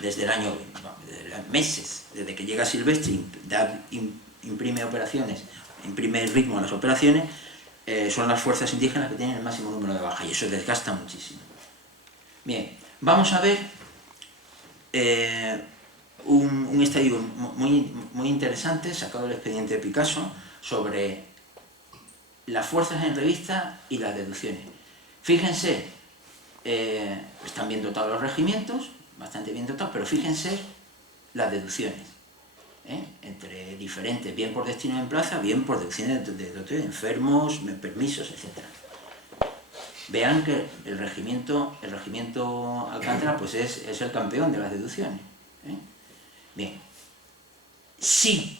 Desde el año 20, desde meses. Desde que llega Silvestre, imprime operaciones, imprime ritmo a las operaciones, son las fuerzas indígenas que tienen el máximo número de bajas y eso desgasta muchísimo. Bien, vamos a ver un estudio muy interesante sacado del expediente de Picasso sobre las fuerzas en revista y las deducciones. Fíjense, están bien dotados los regimientos, bastante bien dotados, pero fíjense las deducciones, entre diferentes, bien por destino en plaza, bien por deducciones de enfermos, permisos, etc. Vean que el regimiento Alcántara pues es el campeón de las deducciones. Bien, si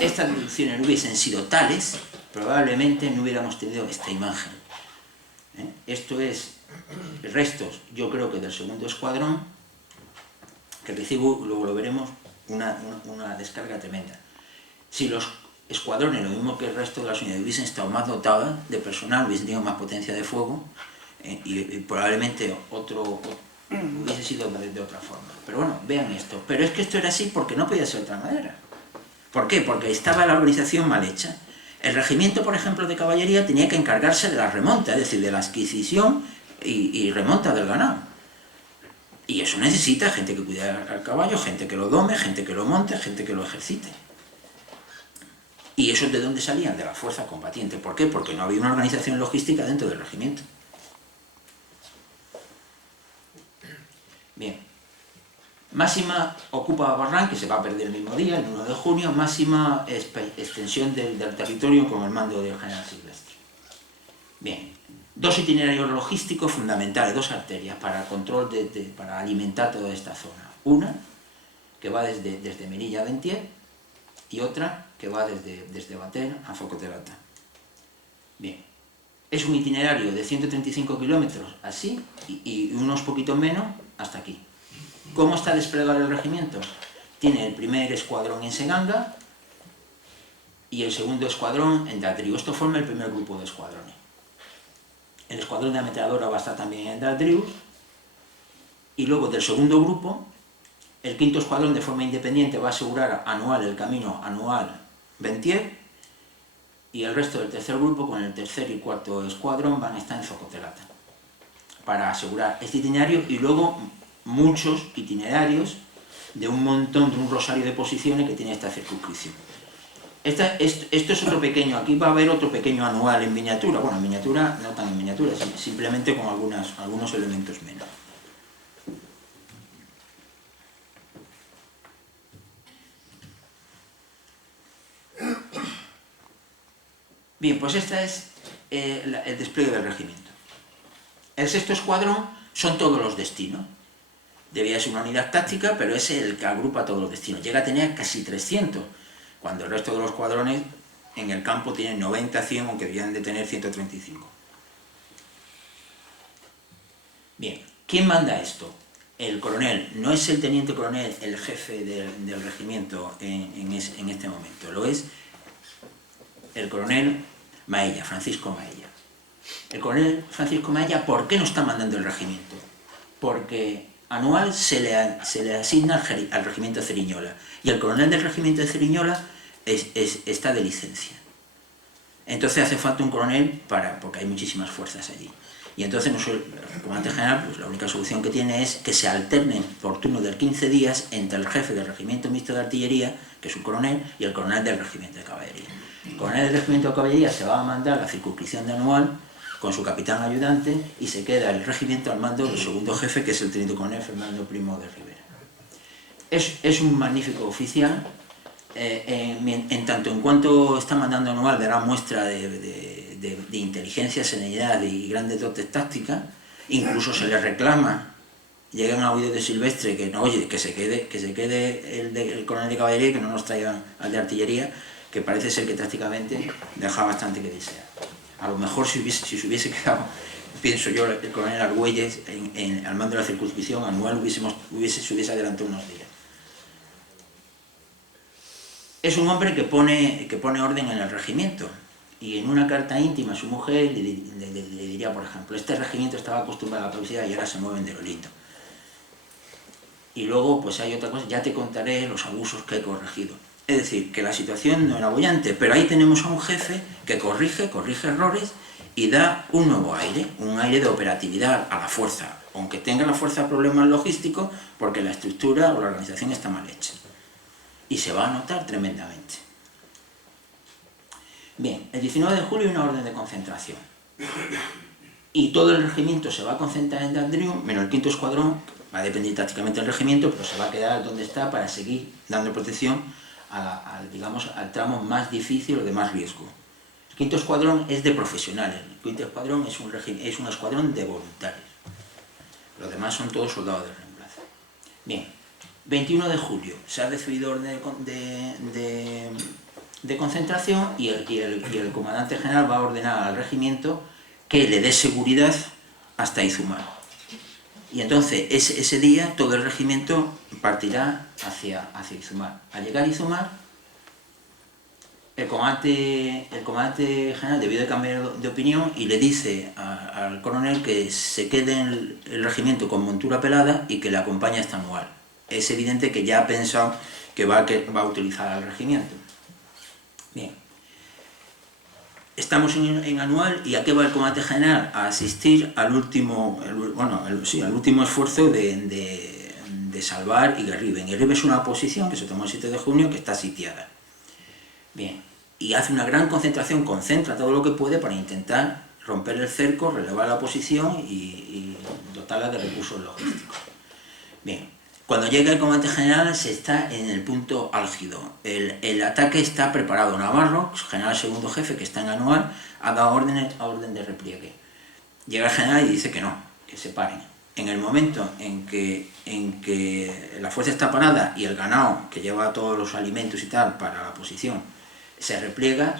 estas deducciones no hubiesen sido tales, probablemente no hubiéramos tenido esta imagen. Esto es restos, yo creo que del segundo escuadrón, que recibo, luego lo veremos, una descarga tremenda. Si los escuadrones, lo mismo que el resto de las unidades, hubiesen estado más dotadas de personal, hubiesen tenido más potencia de fuego, y probablemente hubiese sido de otra forma. Pero bueno, vean esto. Pero es que esto era así porque no podía ser de otra manera. ¿Por qué? Porque estaba la organización mal hecha. El regimiento, por ejemplo, de caballería tenía que encargarse de la remonta, es decir, de la adquisición y remonta del ganado. Y eso necesita gente que cuide al caballo, gente que lo dome, gente que lo monte, gente que lo ejercite. ¿Y eso de dónde salían? De la fuerza combatiente. ¿Por qué? Porque no había una organización logística dentro del regimiento. Bien. Máxima ocupa Barranc, que se va a perder el mismo día, el 1 de junio, máxima extensión del territorio con el mando del general Silvestre. Bien. 2 itinerarios logísticos fundamentales, 2 arterias para el control, para alimentar toda esta zona. Una, que va desde Melilla a Ventier, y otra, que va desde Bater a Focotelata. Bien. Es un itinerario de 135 kilómetros, así, y unos poquitos menos, hasta aquí. ¿Cómo está desplegado el regimiento? Tiene el primer escuadrón en Seganga y el segundo escuadrón en Daldriu. Esto forma el primer grupo de escuadrones. El escuadrón de ametralladora va a estar también en Daldriu, y luego del segundo grupo, el quinto escuadrón de forma independiente va a asegurar Anual, el camino Anual-Ventier, y el resto del tercer grupo, con el tercer y cuarto escuadrón, van a estar en Zocotelata, para asegurar este itinerario, y luego muchos itinerarios de un rosario de posiciones que tiene esta circunscripción. Esto es otro pequeño, aquí va a haber otro pequeño Anual en miniatura, bueno, en miniatura, no tan en miniatura, simplemente con algunos elementos menos. Bien, pues este es el despliegue del regimiento. El 6º escuadrón son todos los destinos. Debía ser una unidad táctica, pero es el que agrupa todos los destinos. Llega a tener casi 300, cuando el resto de los escuadrones en el campo tienen 90, 100, aunque debían de tener 135. Bien, ¿quién manda esto? El coronel. No es el teniente coronel el jefe del regimiento en este momento, lo es el coronel Maella, Francisco Maella. El coronel Francisco Maella, ¿por qué no está mandando el regimiento? Porque anual se le asigna al regimiento de Ceriñola, y el coronel del regimiento de Ceriñola está de licencia. Entonces hace falta un coronel porque hay muchísimas fuerzas allí. Y entonces el comandante general, pues la única solución que tiene es que se alternen por turno de 15 días entre el jefe del regimiento mixto de artillería, que es un coronel, y el coronel del regimiento de caballería. El coronel del regimiento de caballería se va a mandar a la circunscripción de Anual con su capitán ayudante, y se queda el regimiento al mando del segundo jefe, que es el teniente coronel Fernando Primo de Rivera. Es un magnífico oficial, en tanto en cuanto está mandando Anual, dará muestra de inteligencia, serenidad y grandes dotes tácticas. Incluso se le reclama, llegan a oídos de Silvestre, que no, oye, que se quede el coronel de caballería y que no nos traigan al de artillería, que parece ser que tácticamente deja bastante que desear. A lo mejor si se hubiese quedado, pienso yo, el coronel Argüelles al mando de la circunscripción, Anual se hubiese adelantado unos días. Es un hombre que pone orden en el regimiento, y en una carta íntima a su mujer le diría, por ejemplo, este regimiento estaba acostumbrado a la poesía y ahora se mueven de lo lindo. Y luego pues hay otra cosa, ya te contaré los abusos que he corregido. Es decir, que la situación no era bollante, pero ahí tenemos a un jefe que corrige errores y da un nuevo aire, un aire de operatividad a la fuerza, aunque tenga la fuerza problemas logísticos, porque la estructura o la organización está mal hecha. Y se va a notar tremendamente. Bien, el 19 de julio hay una orden de concentración. Y todo el regimiento se va a concentrar en Dandrium, menos el 5º escuadrón, va a depender tácticamente del regimiento, pero se va a quedar donde está para seguir dando protección al tramo más difícil o de más riesgo. El 5º escuadrón es de profesionales, el 5º escuadrón es un escuadrón de voluntarios. Los demás son todos soldados de reemplazo. Bien, 21 de julio se ha recibido orden de concentración y el comandante general va a ordenar al regimiento que le dé seguridad hasta Izumar. Y entonces ese día todo el regimiento partirá hacia Izumar. Al llegar a Izumar, el comandante general debió de cambiar de opinión y le dice al coronel que se quede en el regimiento con montura pelada y que le acompañe hasta Anual. Es evidente que ya ha pensado que va a utilizar al regimiento. Bien, estamos en Anual, y ¿a qué va el comandante general? A asistir al último esfuerzo de salvar Iguerribe. Iguerribe es una posición que se tomó el 7 de junio que está sitiada. Bien, y hace una gran concentración, concentra todo lo que puede para intentar romper el cerco, relevar la posición y dotarla de recursos logísticos. Bien. Cuando llega el comandante general se está en el punto álgido. El ataque está preparado. Navarro, general segundo jefe que está en Anual, ha dado orden de repliegue. Llega el general y dice que no, que se paren. En el momento en que la fuerza está parada y el ganado, que lleva todos los alimentos y tal para la posición, se repliega,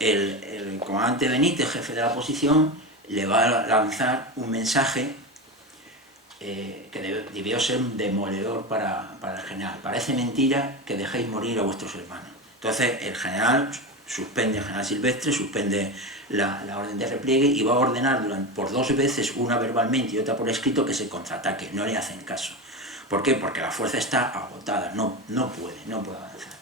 el comandante Benítez, jefe de la posición, le va a lanzar un mensaje que debió ser demoledor para el general. Parece mentira que dejéis morir a vuestros hermanos. Entonces el general Silvestre suspende la orden de repliegue y va a ordenar por 2 veces, una verbalmente y otra por escrito, que se contraataque. No le hacen caso. ¿Por qué? Porque la fuerza está agotada, no puede avanzar.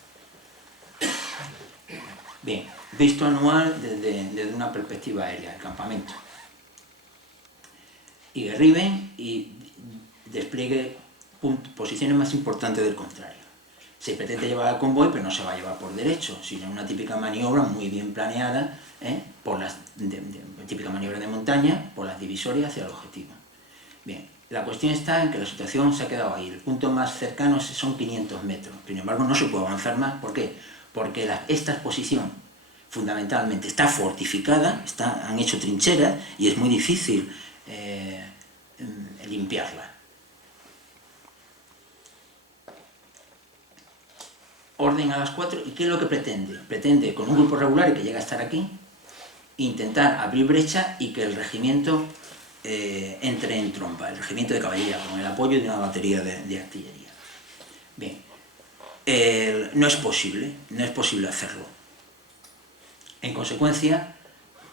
Bien, visto Anual desde una perspectiva aérea, el campamento. Iguerribe y despliegue posiciones más importantes del contrario. Se pretende llevar al convoy, pero no se va a llevar por derecho, sino una típica maniobra muy bien planeada, típica maniobra de montaña, por las divisorias hacia el objetivo. Bien, la cuestión está en que la situación se ha quedado ahí. El punto más cercano son 500 metros. Sin embargo, no se puede avanzar más. ¿Por qué? Porque esta exposición fundamentalmente está fortificada, han hecho trincheras y es muy difícil limpiarla. Orden a las 4, ¿y qué es lo que pretende? Pretende, con un grupo regular que llega a estar aquí, intentar abrir brecha y que el regimiento entre en trompa, el regimiento de caballería, con el apoyo de una batería de artillería. Bien, no es posible hacerlo. En consecuencia,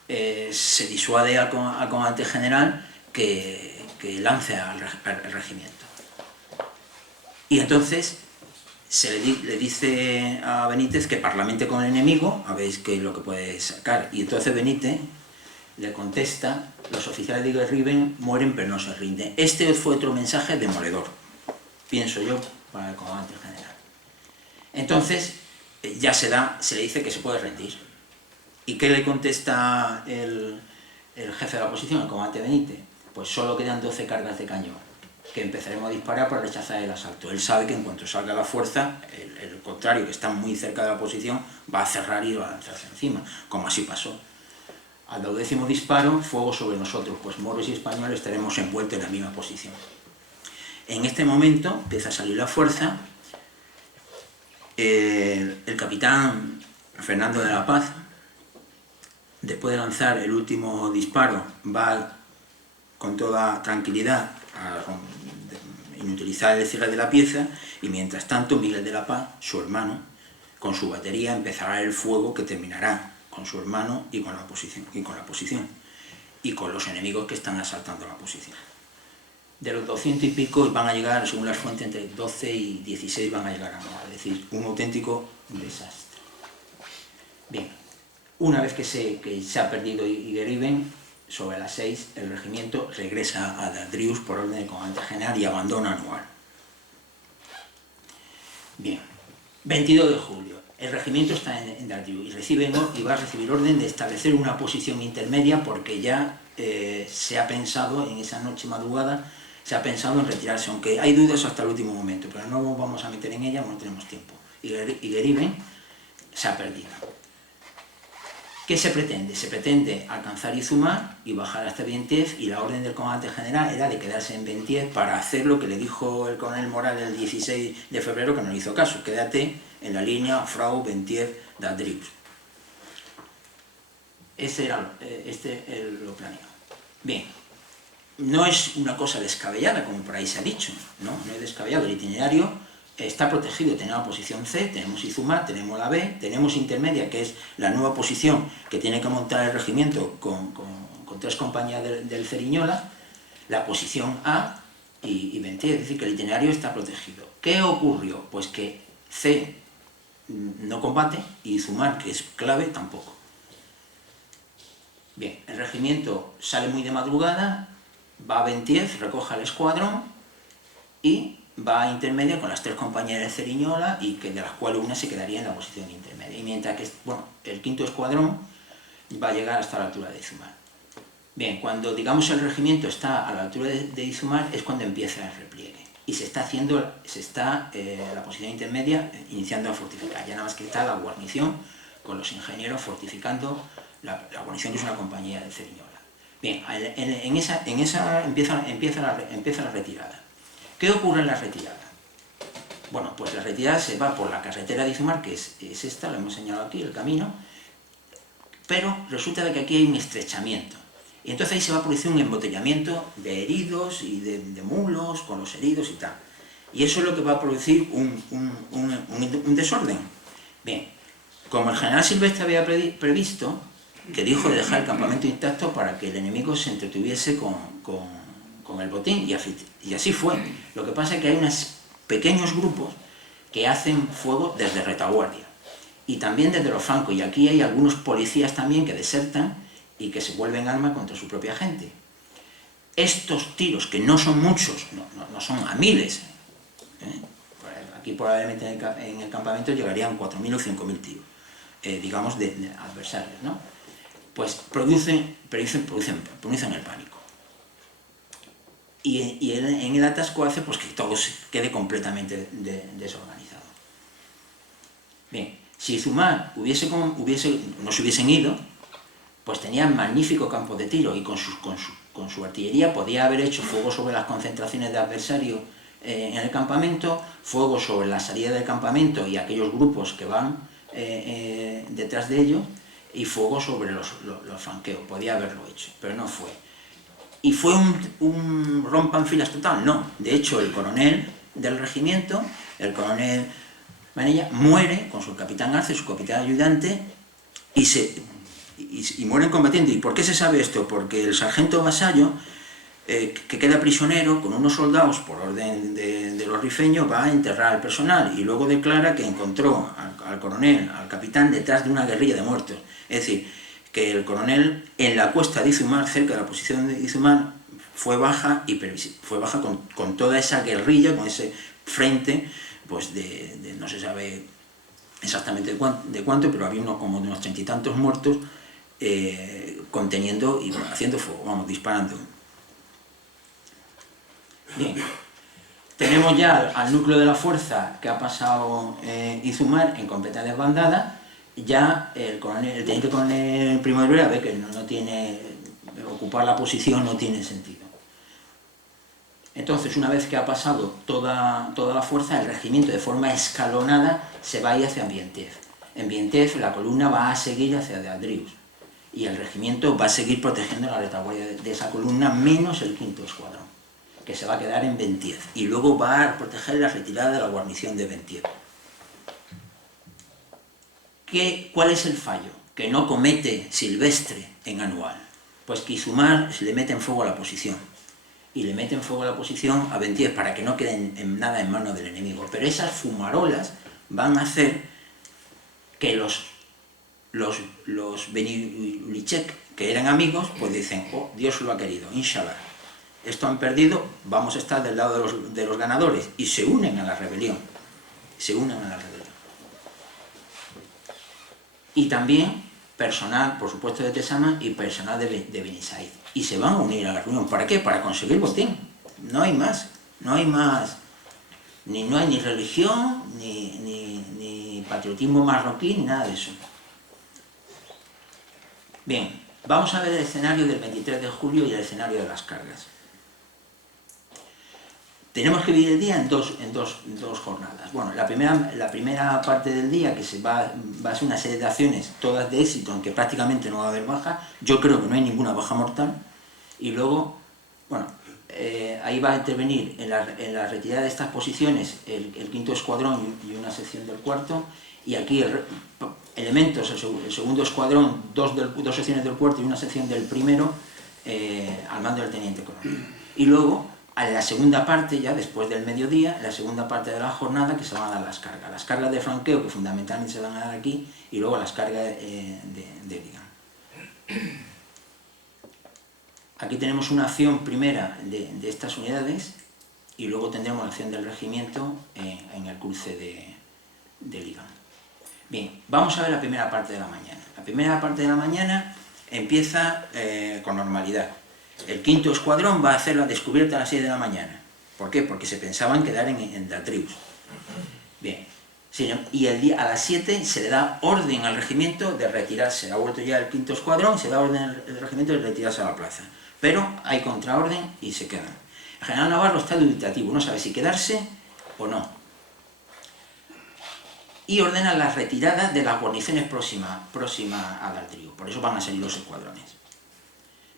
se disuade al comandante general que lance al regimiento. Y entonces le dice a Benítez que parlamente con el enemigo, a ver qué es lo que puede sacar. Y entonces Benítez le contesta: los oficiales de Igerriben mueren pero no se rinden. Este fue otro mensaje demoledor, pienso yo, para el comandante general. Entonces ya se le dice que se puede rendir. ¿Y qué le contesta el jefe de la oposición, el comandante Benítez? Pues solo quedan 12 cargas de cañón, que empezaremos a disparar para rechazar el asalto. Él sabe que en cuanto salga la fuerza, el contrario, que está muy cerca de la posición, va a cerrar y va a lanzarse encima, como así pasó. Al 12º disparo, fuego sobre nosotros, pues moros y españoles estaremos envueltos en la misma posición. En este momento empieza a salir la fuerza. El capitán Fernando de la Paz, después de lanzar el último disparo, va con toda tranquilidad a inutilizar el cierre de la pieza, y mientras tanto Miguel de la Paz, su hermano, con su batería empezará el fuego que terminará con su hermano y con la posición, y con los enemigos que están asaltando la posición. De los 200 y pico van a llegar, según las fuentes, entre 12 y 16 van a llegar a morir, es decir, un auténtico desastre. Bien, una vez que se ha perdido Igerriben, sobre las 6 el regimiento regresa a Dadrius por orden del comandante general y abandona Anual. Bien, 22 de julio, el regimiento está en Dadrius y va a recibir orden de establecer una posición intermedia, porque ya se ha pensado en esa noche madrugada, se ha pensado en retirarse, aunque hay dudas hasta el último momento, pero no nos vamos a meter en ella, no tenemos tiempo. Igerriben se ha perdido. ¿Qué se pretende? Se pretende alcanzar Izumar y bajar hasta Bentiez, y la orden del comandante general era de quedarse en Bentiez para hacer lo que le dijo el coronel Moral el 16 de febrero, que no le hizo caso: quédate en la línea Frau Bentiez-Dadrius. Este era lo planeado. Bien, no es una cosa descabellada, como por ahí se ha dicho, no es descabellado. El itinerario está protegido, tenemos la posición C, tenemos Izumar, tenemos la B, tenemos intermedia, que es la nueva posición que tiene que montar el regimiento con 3 compañías del Ceriñola, la posición A y Bentiez, es decir, que el itinerario está protegido. ¿Qué ocurrió? Pues que C no combate y Izumar, que es clave, tampoco. Bien, el regimiento sale muy de madrugada, va a Bentiez, recoge al escuadrón y va a intermedia con las 3 compañías de Ceriñola, y de las cuales una se quedaría en la posición intermedia. Y mientras que el 5º escuadrón va a llegar hasta la altura de Izumar. Bien, cuando digamos el regimiento está a la altura de Izumar es cuando empieza el repliegue. Y se está la posición intermedia iniciando a fortificar. Ya nada más que está la guarnición con los ingenieros fortificando la guarnición, que es una compañía de Ceriñola. Bien, en esa empieza la retirada. ¿Qué ocurre en la retirada? Bueno, pues la retirada se va por la carretera de Izumar, que es esta, lo hemos señalado aquí, el camino, pero resulta de que aquí hay un estrechamiento. Y entonces ahí se va a producir un embotellamiento de heridos y de mulos con los heridos y tal. Y eso es lo que va a producir un desorden. Bien, como el general Silvestre había previsto, que dijo de dejar el campamento intacto para que el enemigo se entretuviese con el botín, y así fue. Lo que pasa es que hay unos pequeños grupos que hacen fuego desde retaguardia y también desde los flancos, y aquí hay algunos policías también que desertan y que se vuelven arma contra su propia gente. Estos tiros, que no son muchos, no son a miles, aquí probablemente en el campamento llegarían 4.000 o 5.000 tiros, digamos, de adversarios, ¿no? Pues producen el pánico. Y en el atasco hace pues que todo quede completamente desorganizado. Bien, Si Izumar no se hubiesen ido, pues tenían magnífico campo de tiro y con su artillería podía haber hecho fuego sobre las concentraciones de adversarios en el campamento, fuego sobre la salida del campamento y aquellos grupos que van detrás de ellos, y fuego sobre los flanqueos. Podía haberlo hecho, pero no fue. ¿Y fue un rompan filas total? No. De hecho, el coronel del regimiento, el coronel Manella, muere con su capitán Arce, su capitán ayudante, y mueren combatiendo. ¿Y por qué se sabe esto? Porque el sargento Vasallo, que queda prisionero con unos soldados por orden de los rifeños, va a enterrar al personal y luego declara que encontró al coronel, al capitán, detrás de una guerrilla de muertos. Es decir, que el coronel en la cuesta de Izumar, cerca de la posición de Izumar, fue baja con toda esa guerrilla, con ese frente, pues no se sabe exactamente de cuánto, pero había como unos 30 y tantos muertos, conteniendo y haciendo fuego, vamos, disparando. Bien, tenemos ya al núcleo de la fuerza que ha pasado Izumar en completa desbandada. Ya el teniente coronel Primo de Rivera ve que no tiene, ocupar la posición no tiene sentido. Entonces, una vez que ha pasado toda la fuerza, el regimiento de forma escalonada se va a ir hacia Ambientez. En Ambientez la columna va a seguir hacia de Adrius y el regimiento va a seguir protegiendo la retaguardia de esa columna, menos el 5º escuadrón, que se va a quedar en Ventiez, y luego va a proteger la retirada de la guarnición de Ventiez. ¿Cuál es el fallo que no comete Silvestre en Anual? Pues que Izumar le mete en fuego a la posición, y le mete en fuego a la posición a Ventiez para que no quede nada en manos del enemigo. Pero esas fumarolas van a hacer que los Beniulichek, que eran amigos, pues dicen: oh, Dios lo ha querido, inshallah. Esto han perdido, vamos a estar del lado de los ganadores, y se unen a la rebelión. Y también personal, por supuesto, de Tezama y personal de Benisaid. Y se van a unir a la reunión. ¿Para qué? Para conseguir botín. No hay más. No hay ni religión, ni patriotismo marroquí, ni nada de eso. Bien, vamos a ver el escenario del 23 de julio y el escenario de las cargas. Tenemos que dividir el día en dos jornadas. Bueno, la primera parte del día, que va a ser una serie de acciones, todas de éxito, aunque prácticamente no va a haber baja. Yo creo que no hay ninguna baja mortal. Y luego, bueno, ahí va a intervenir en la retirada de estas posiciones el 5º escuadrón y una sección del 4º. Y aquí elementos, el 2º escuadrón, dos secciones del 4º y una sección del 1º, al mando del teniente coronel. Y luego, a la segunda parte, ya después del mediodía, la segunda parte de la jornada, que se van a dar las cargas de flanqueo, que fundamentalmente se van a dar aquí, y luego las cargas de Ligán. Aquí tenemos una acción primera de estas unidades, y luego tendremos la acción del regimiento en el cruce de Ligán. Bien, vamos a ver la primera parte de la mañana. La primera parte de la mañana empieza con normalidad. El 5º escuadrón va a hacer la descubierta a las 6 de la mañana. ¿Por qué? Porque se pensaban quedar en Datrius. Bien. Y a las 7 se le da orden al regimiento de retirarse. Ha vuelto ya el 5º escuadrón, se da orden al regimiento de retirarse a la plaza. Pero hay contraorden y se quedan. El general Navarro está dubitativo, no sabe si quedarse o no. Y ordena la retirada de las guarniciones próximas a Datrius. Por eso van a salir los escuadrones.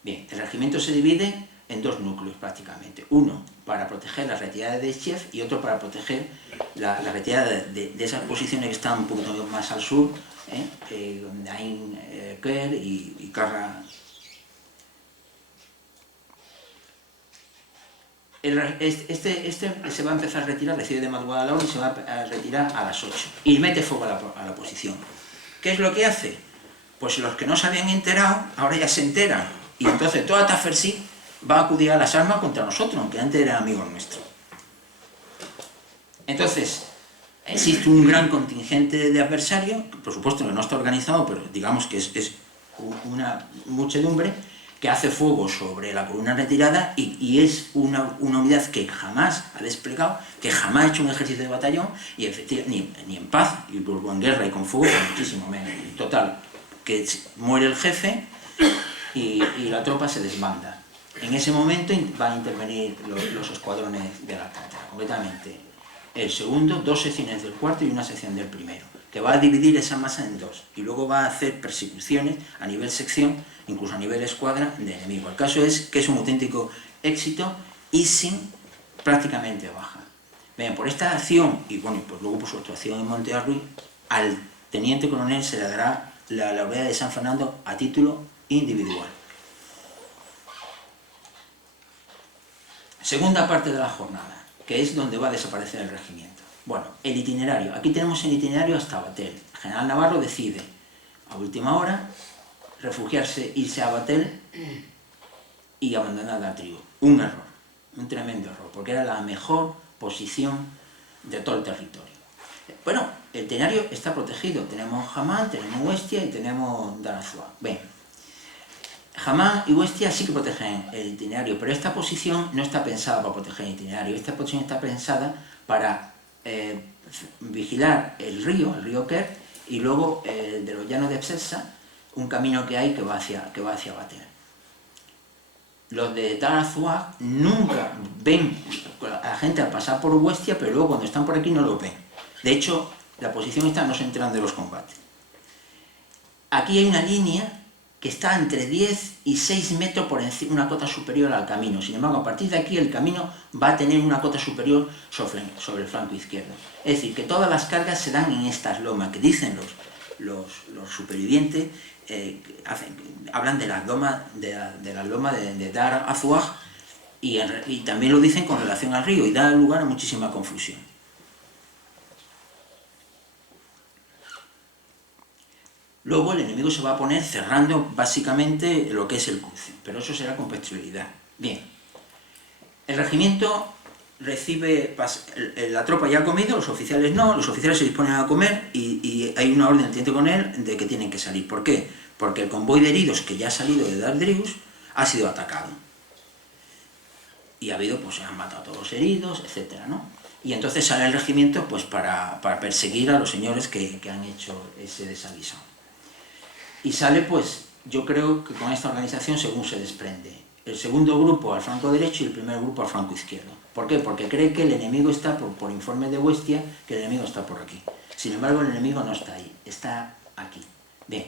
Bien, el regimiento se divide en dos núcleos prácticamente. Uno para proteger la retirada de Chef y otro para proteger la retirada de esas posiciones que están un poquito más al sur, Ain Ker y Carra. Este se va a empezar a retirar, decide de madrugada a la hora, y se va a retirar a las 8. Y mete fuego a la posición. ¿Qué es lo que hace? Pues los que no se habían enterado, ahora ya se enteran. Y entonces toda Tafersí va a acudir a las armas contra nosotros, aunque antes era amigo nuestro. Entonces, existe un gran contingente de adversarios, por supuesto que no está organizado, pero digamos que es una muchedumbre, que hace fuego sobre la columna retirada y es una unidad que jamás ha desplegado, que jamás ha hecho un ejercicio de batallón, y efectivamente, ni en paz, y luego en guerra y con fuego, pues muchísimo menos. Total, que muere el jefe y la tropa se desbanda. En ese momento van a intervenir los escuadrones de la Alcántara, concretamente el segundo, 2 secciones del cuarto y una sección del primero, que va a dividir esa masa en 2 y luego va a hacer persecuciones a nivel sección, incluso a nivel escuadra de enemigo. El caso es que es un auténtico éxito y sin prácticamente baja. Bien, por esta acción, y bueno, pues luego por su actuación en Monte Arruy, al teniente coronel se le dará la laurea de San Fernando a título individual. Segunda parte de la jornada, que es donde va a desaparecer el regimiento. Bueno, el itinerario. Aquí tenemos el itinerario hasta Batel. El general Navarro decide, a última hora, refugiarse, irse a Batel y abandonar la tribu. Un error, un tremendo error, porque era la mejor posición de todo el territorio. Bueno, el itinerario está protegido. Tenemos Hamán, tenemos Huestia y tenemos Darazua. Bien, Hamán y Huestia sí que protegen el itinerario, pero esta posición no está pensada para proteger el itinerario. Esta posición está pensada para vigilar el río Quer, y luego de los llanos de Pselsa, un camino que hay que va hacia Batel. Los de Dar Azuag nunca ven a la gente al pasar por Huestia, pero luego cuando están por aquí no lo ven. De hecho, la posición esta no se enteran de los combates. Aquí hay una línea que está entre 10 y 6 metros por encima, una cota superior al camino. Sin embargo, a partir de aquí el camino va a tener una cota superior sobre el flanco izquierdo. Es decir, que todas las cargas se dan en estas lomas, que dicen los supervivientes, hablan de las lomas de Dar Azuag, y también lo dicen con relación al río, y da lugar a muchísima confusión. Luego el enemigo se va a poner cerrando básicamente lo que es el cruce, pero eso será con posterioridad. Bien, el regimiento recibe, la tropa ya ha comido, los oficiales no, los oficiales se disponen a comer y hay una orden del teniente coronel de que tienen que salir. ¿Por qué? Porque el convoy de heridos que ya ha salido de Dardrius ha sido atacado. Y ha habido, pues se han matado a todos los heridos, etcétera, ¿no? Y entonces sale el regimiento pues para perseguir a los señores que han hecho ese desaguisado. Y sale, pues, yo creo que con esta organización según se desprende. El segundo grupo al flanco derecho y el primer grupo al flanco izquierdo. ¿Por qué? Porque cree que el enemigo está, por informes de Huestia, que el enemigo está por aquí. Sin embargo, el enemigo no está ahí, está aquí. Bien.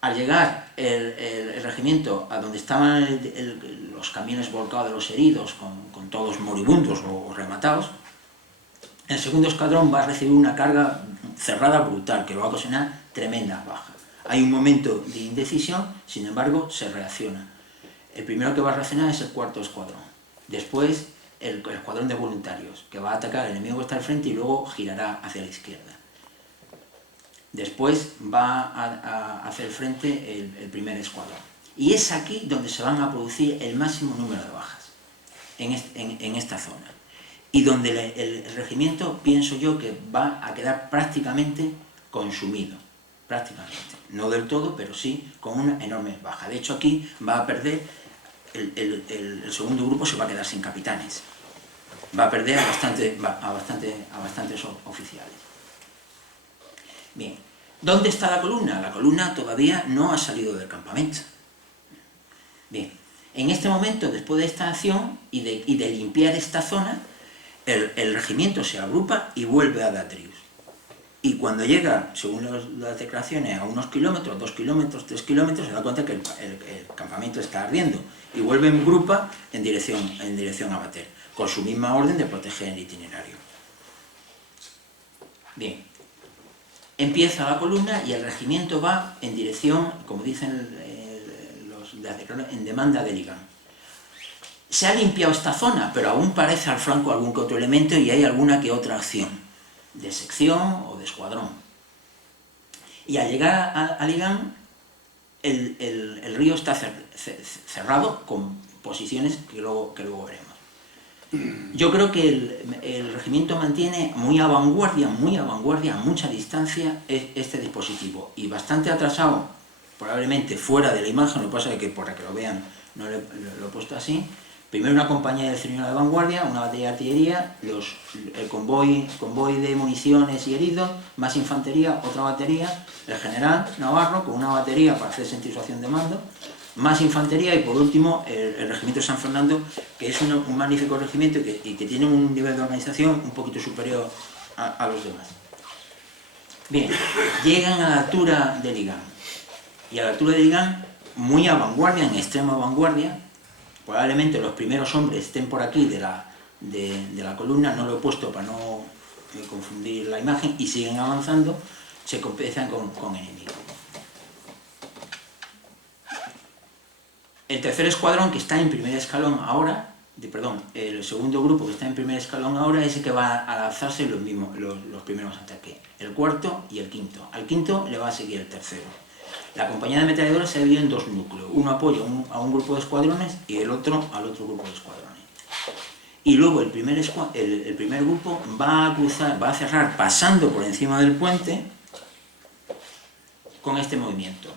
Al llegar el regimiento a donde estaban los camiones volcados de los heridos, con todos moribundos o rematados, el segundo escuadrón va a recibir una carga cerrada brutal, que va a ocasionar tremendas bajas. Hay un momento de indecisión, sin embargo, se reacciona. El primero que va a reaccionar es el cuarto escuadrón. Después, el escuadrón de voluntarios, que va a atacar al enemigo que está al frente y luego girará hacia la izquierda. Después va a hacer frente el primer escuadrón. Y es aquí donde se van a producir el máximo número de bajas, en esta zona. Y donde el regimiento, pienso yo, que va a quedar prácticamente consumido. Prácticamente. No del todo, pero sí con una enorme baja. De hecho, aquí va a perder, el segundo grupo se va a quedar sin capitanes. Va a perder a bastantes oficiales. Bien. ¿Dónde está la columna? La columna todavía no ha salido del campamento. Bien. En este momento, después de esta acción y de limpiar esta zona, el regimiento se agrupa y vuelve a Datrius. Y cuando llega, según las declaraciones, a unos kilómetros, 2 kilómetros, 3 kilómetros, se da cuenta que el campamento está ardiendo y vuelve en grupa en dirección a Batel, con su misma orden de proteger el itinerario. Bien, empieza la columna y el regimiento va en dirección, como dicen en demanda de Ligán. Se ha limpiado esta zona, pero aún parece al flanco algún que otro elemento y hay alguna que otra acción de sección o de escuadrón. Y al llegar a Ligán, el río está cerrado con posiciones que luego veremos. Yo creo que el regimiento mantiene muy a vanguardia, a mucha distancia, este dispositivo, y bastante atrasado probablemente fuera de la imagen, lo que pasa es que para que lo vean no lo he puesto así. Primero una compañía de Cerillón de vanguardia, una batería de artillería, el convoy de municiones y heridos, más infantería, otra batería, el general Navarro con una batería para hacer sensibilización de mando, más infantería y por último el regimiento de San Fernando, que es un magnífico regimiento y que tiene un nivel de organización un poquito superior a los demás. Bien, llegan a la altura de Ligán, y a la altura de Ligán, muy a vanguardia, en extrema vanguardia. Probablemente los primeros hombres estén por aquí de la columna, no lo he puesto para no confundir la imagen, y siguen avanzando, se empiezan con enemigo. El tercer escuadrón, que está en primer escalón ahora, el segundo grupo que está en primer escalón ahora es el que va a lanzarse los primeros ataques, el cuarto y el quinto. Al quinto le va a seguir el tercero. La compañía de ametralladoras se ha dividido en dos núcleos, uno apoya a un grupo de escuadrones y el otro al otro grupo de escuadrones. Y luego el primer grupo va a cerrar pasando por encima del puente con este movimiento,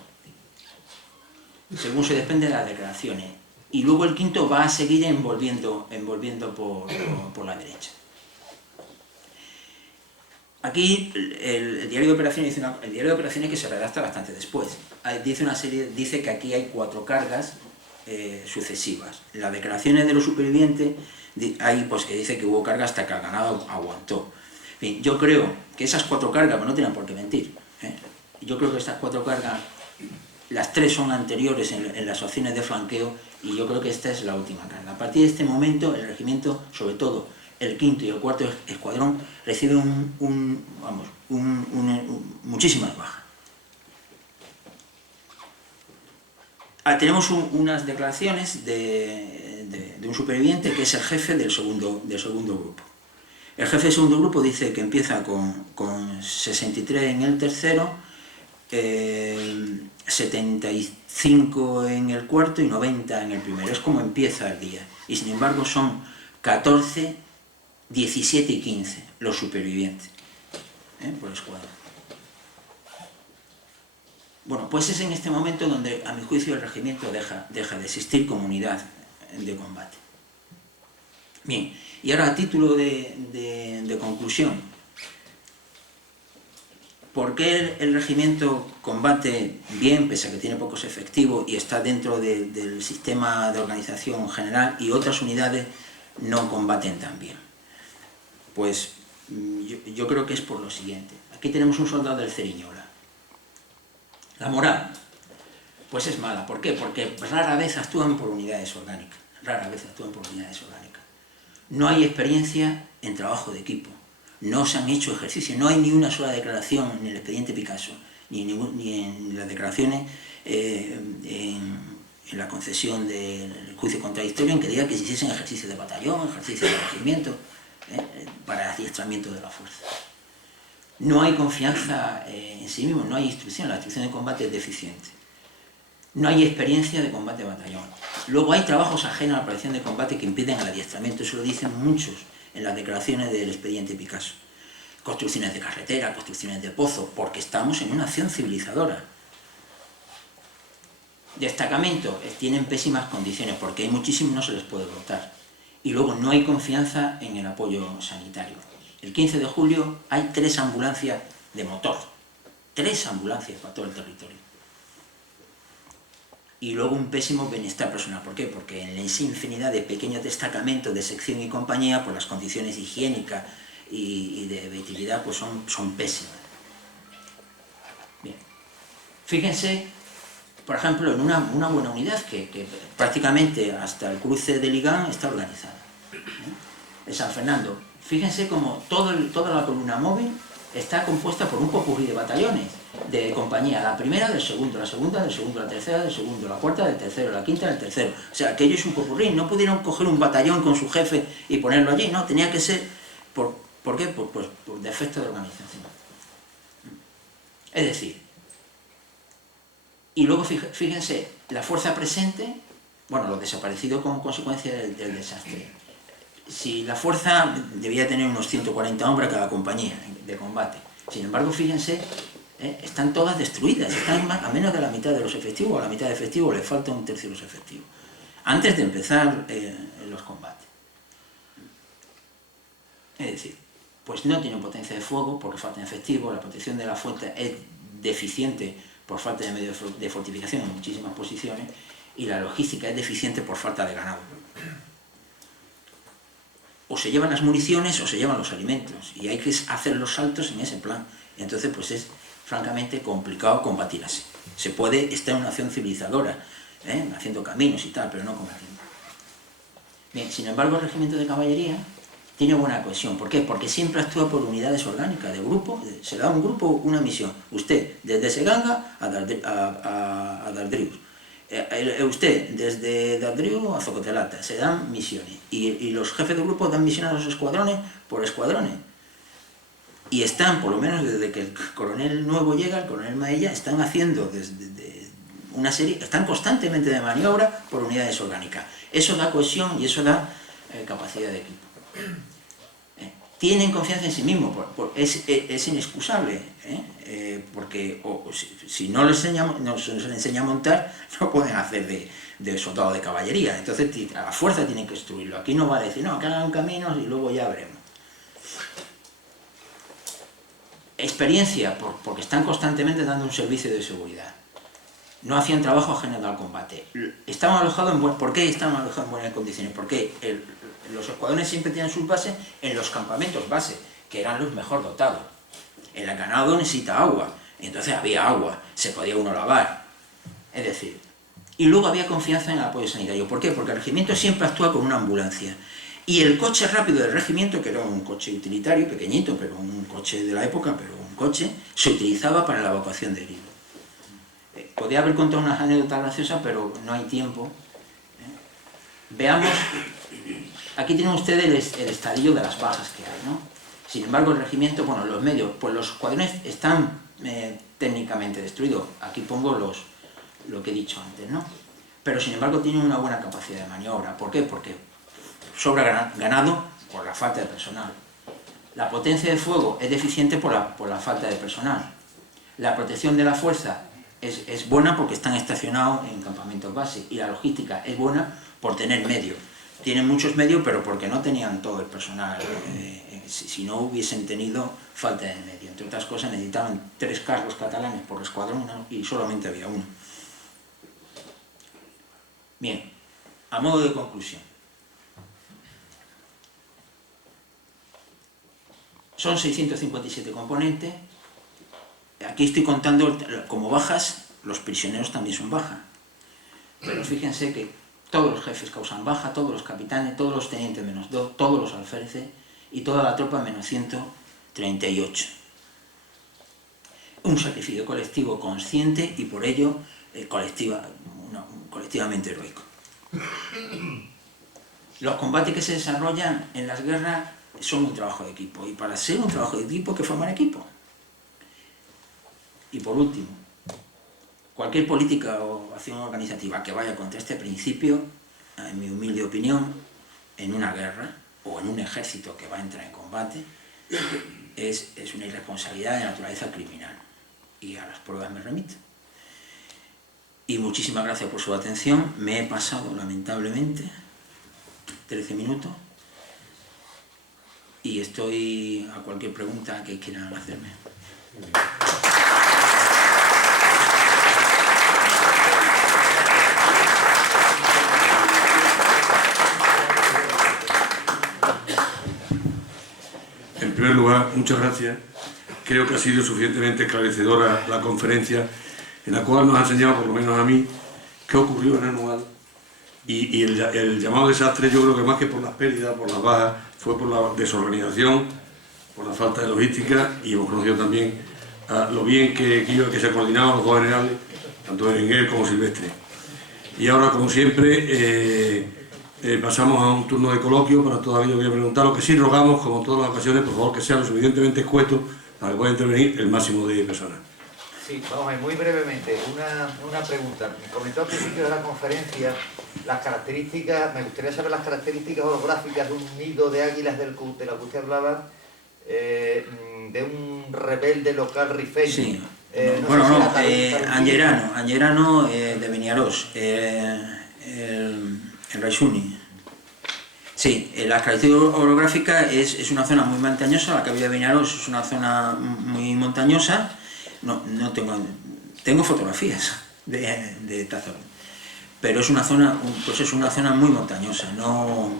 según se desprende de las declaraciones. Y luego el quinto va a seguir envolviendo por la derecha. Aquí el diario de operaciones que se redacta bastante después. Dice que aquí hay 4 cargas sucesivas. En las declaraciones de los supervivientes hay pues que dice que hubo cargas hasta que el ganado aguantó. Bien, yo creo que esas 4 cargas, pues no tienen por qué mentir, yo creo que estas 4 cargas, las 3 son anteriores en las opciones de flanqueo, y yo creo que esta es la última carga. A partir de este momento el regimiento, sobre todo el quinto y el cuarto escuadrón, reciben muchísimas bajas. Tenemos unas declaraciones de un superviviente que es el jefe del segundo grupo. El jefe del segundo grupo dice que empieza con 63 en el tercero, 75 en el cuarto y 90 en el primero. Es como empieza el día. Y sin embargo son 14, 17 y 15 los supervivientes por escuadra. Bueno, pues es en este momento donde, a mi juicio, el regimiento deja de existir como unidad de combate. Bien, y ahora a título de conclusión, ¿por qué el regimiento combate bien, pese a que tiene pocos efectivos y está dentro del sistema de organización general, y otras unidades no combaten tan bien? Pues yo creo que es por lo siguiente. Aquí tenemos un soldado del Ceriñola. La moral, pues es mala. ¿Por qué? Porque rara vez actúan por unidades orgánicas. No hay experiencia en trabajo de equipo. No se han hecho ejercicios. No hay ni una sola declaración en el expediente Picasso, ni en las declaraciones en la concesión del juicio contradictorio, en que diga que se hiciesen ejercicios de batallón, ejercicios de regimiento, para adiestramiento de la fuerza. No hay confianza en sí mismo, no hay instrucción, la instrucción de combate es deficiente. No hay experiencia de combate de batallón. Luego hay trabajos ajenos a la operación de combate que impiden el adiestramiento, eso lo dicen muchos en las declaraciones del expediente Picasso. Construcciones de carretera, construcciones de pozo, porque estamos en una acción civilizadora. Destacamentos tienen pésimas condiciones, porque hay muchísimos, no se les puede votar. Y luego no hay confianza en el apoyo sanitario. El 15 de julio hay 3 ambulancias de motor. 3 ambulancias para todo el territorio. Y luego un pésimo bienestar personal. ¿Por qué? Porque en la infinidad de pequeños destacamentos de sección y compañía, pues las condiciones higiénicas y de vitalidad pues son pésimas. Bien. Fíjense, por ejemplo, en una buena unidad que prácticamente hasta el cruce de Ligán está organizada. En San Fernando, fíjense como toda la columna móvil está compuesta por un popurrí de batallones, de compañía, la primera del segundo, la segunda del segundo, la tercera del segundo, la cuarta del tercero, la quinta del tercero. O sea, aquello es un popurrí, no pudieron coger un batallón con su jefe y ponerlo allí, no, tenía que ser, ¿por qué? Por defecto de organización. Es decir, y luego fíjense, la fuerza presente, bueno, los desaparecidos como consecuencia del desastre. Si la fuerza debía tener unos 140 hombres cada compañía de combate, sin embargo, fíjense están todas destruidas, están a menos de la mitad de los efectivos, a la mitad de efectivos le falta un tercio de los efectivos, antes de empezar los combates. Es decir, pues no tienen potencia de fuego porque faltan efectivos, la protección de la fuente es deficiente por falta de medios de fortificación en muchísimas posiciones, y la logística es deficiente por falta de ganado. O se llevan las municiones o se llevan los alimentos, y hay que hacer los saltos en ese plan. Y entonces pues es francamente complicado combatir así. Se puede estar en una acción civilizadora, haciendo caminos y tal, pero no combatiendo. Bien, sin embargo el regimiento de caballería tiene buena cohesión. ¿Por qué? Porque siempre actúa por unidades orgánicas, de grupo. Se le da a un grupo una misión. Usted desde Seganga a Dardrius. Usted desde Dardrius a Zocotelata. Se dan misiones. Y los jefes de grupo dan misiones a los escuadrones por escuadrones. Y están, por lo menos desde que el coronel nuevo llega, el coronel Maella, están haciendo desde una serie, están constantemente de maniobra por unidades orgánicas. Eso da cohesión y eso da capacidad de equipo. Tienen confianza en sí mismos, es inexcusable, porque si no les enseña a montar, no pueden hacer de soldado de caballería, entonces a la fuerza tienen que instruirlo. Aquí no vale decir, no, que hagan caminos y luego ya veremos. Experiencia, porque están constantemente dando un servicio de seguridad. No hacían trabajo ajeno al combate. Estaban alojados ¿Por qué estaban alojados en buenas condiciones? Porque los escuadrones siempre tienen sus bases en los campamentos base, que eran los mejor dotados. El ganado necesita agua, entonces había agua, se podía uno lavar. Es decir, y luego había confianza en el apoyo sanitario. ¿Por qué? Porque el regimiento siempre actúa con una ambulancia. Y el coche rápido del regimiento, que era un coche utilitario, pequeñito, pero un coche de la época, pero un coche, se utilizaba para la evacuación de heridos. Podría haber contado unas anécdotas graciosas, pero no hay tiempo. Veamos, aquí tienen ustedes el estadillo de las bajas que hay, ¿no? Sin embargo, el regimiento, bueno, los medios, pues los escuadrones están técnicamente destruidos. Aquí pongo lo que he dicho antes, ¿no? Pero sin embargo tienen una buena capacidad de maniobra. ¿Por qué? Porque sobra ganado por la falta de personal. La potencia de fuego es deficiente por la falta de personal. La protección de la fuerza es buena porque están estacionados en campamentos base, y la logística es buena por tener medios. Tienen muchos medios, pero porque no tenían todo el personal. Si no hubiesen tenido falta de medio. Entre otras cosas, necesitaban 3 carros catalanes por escuadrón y solamente había uno. Bien, a modo de conclusión. Son 657 componentes. Aquí estoy contando como bajas, los prisioneros también son bajas. Pero fíjense que todos los jefes causan baja, todos los capitanes, todos los tenientes menos 2, todos los alféreces y toda la tropa menos 138. Un sacrificio colectivo consciente y por ello colectivamente heroico. Los combates que se desarrollan en las guerras son un trabajo de equipo, y para ser un trabajo de equipo hay que formar equipo. Y por último, cualquier política o acción organizativa que vaya contra este principio, en mi humilde opinión, en una guerra o en un ejército que va a entrar en combate, es una irresponsabilidad de naturaleza criminal. Y a las pruebas me remito. Y muchísimas gracias por su atención. Me he pasado, lamentablemente, 13 minutos. Y estoy a cualquier pregunta que quieran hacerme. En primer lugar, muchas gracias. Creo que ha sido suficientemente esclarecedora la conferencia, en la cual nos ha enseñado, por lo menos a mí, qué ocurrió en Anual. Y el llamado desastre, yo creo que más que por las pérdidas, por las bajas, fue por la desorganización, por la falta de logística, y hemos conocido también lo bien que se coordinaban los dos generales, tanto Berenguer como Silvestre. Y ahora, como siempre, pasamos a un turno de coloquio para todo aquello que quiera preguntar. Lo que sí rogamos, como en todas las ocasiones, por favor que sea lo suficientemente escueto para que pueda intervenir el máximo de personas. Sí, vamos a ver, muy brevemente, una pregunta. Me comentó al principio de la conferencia las características, me gustaría saber las características orográficas de un nido de águilas de la que usted hablaba, de un rebelde local rifeño. Sí. Bueno, no, Angerano de Beniarós, el Raisuni. Sí, la característica orográfica es una zona muy montañosa, la Cabilla de Beniarós es una zona muy montañosa. No tengo fotografías de esta zona, pero es una zona, pues es una zona muy montañosa, no.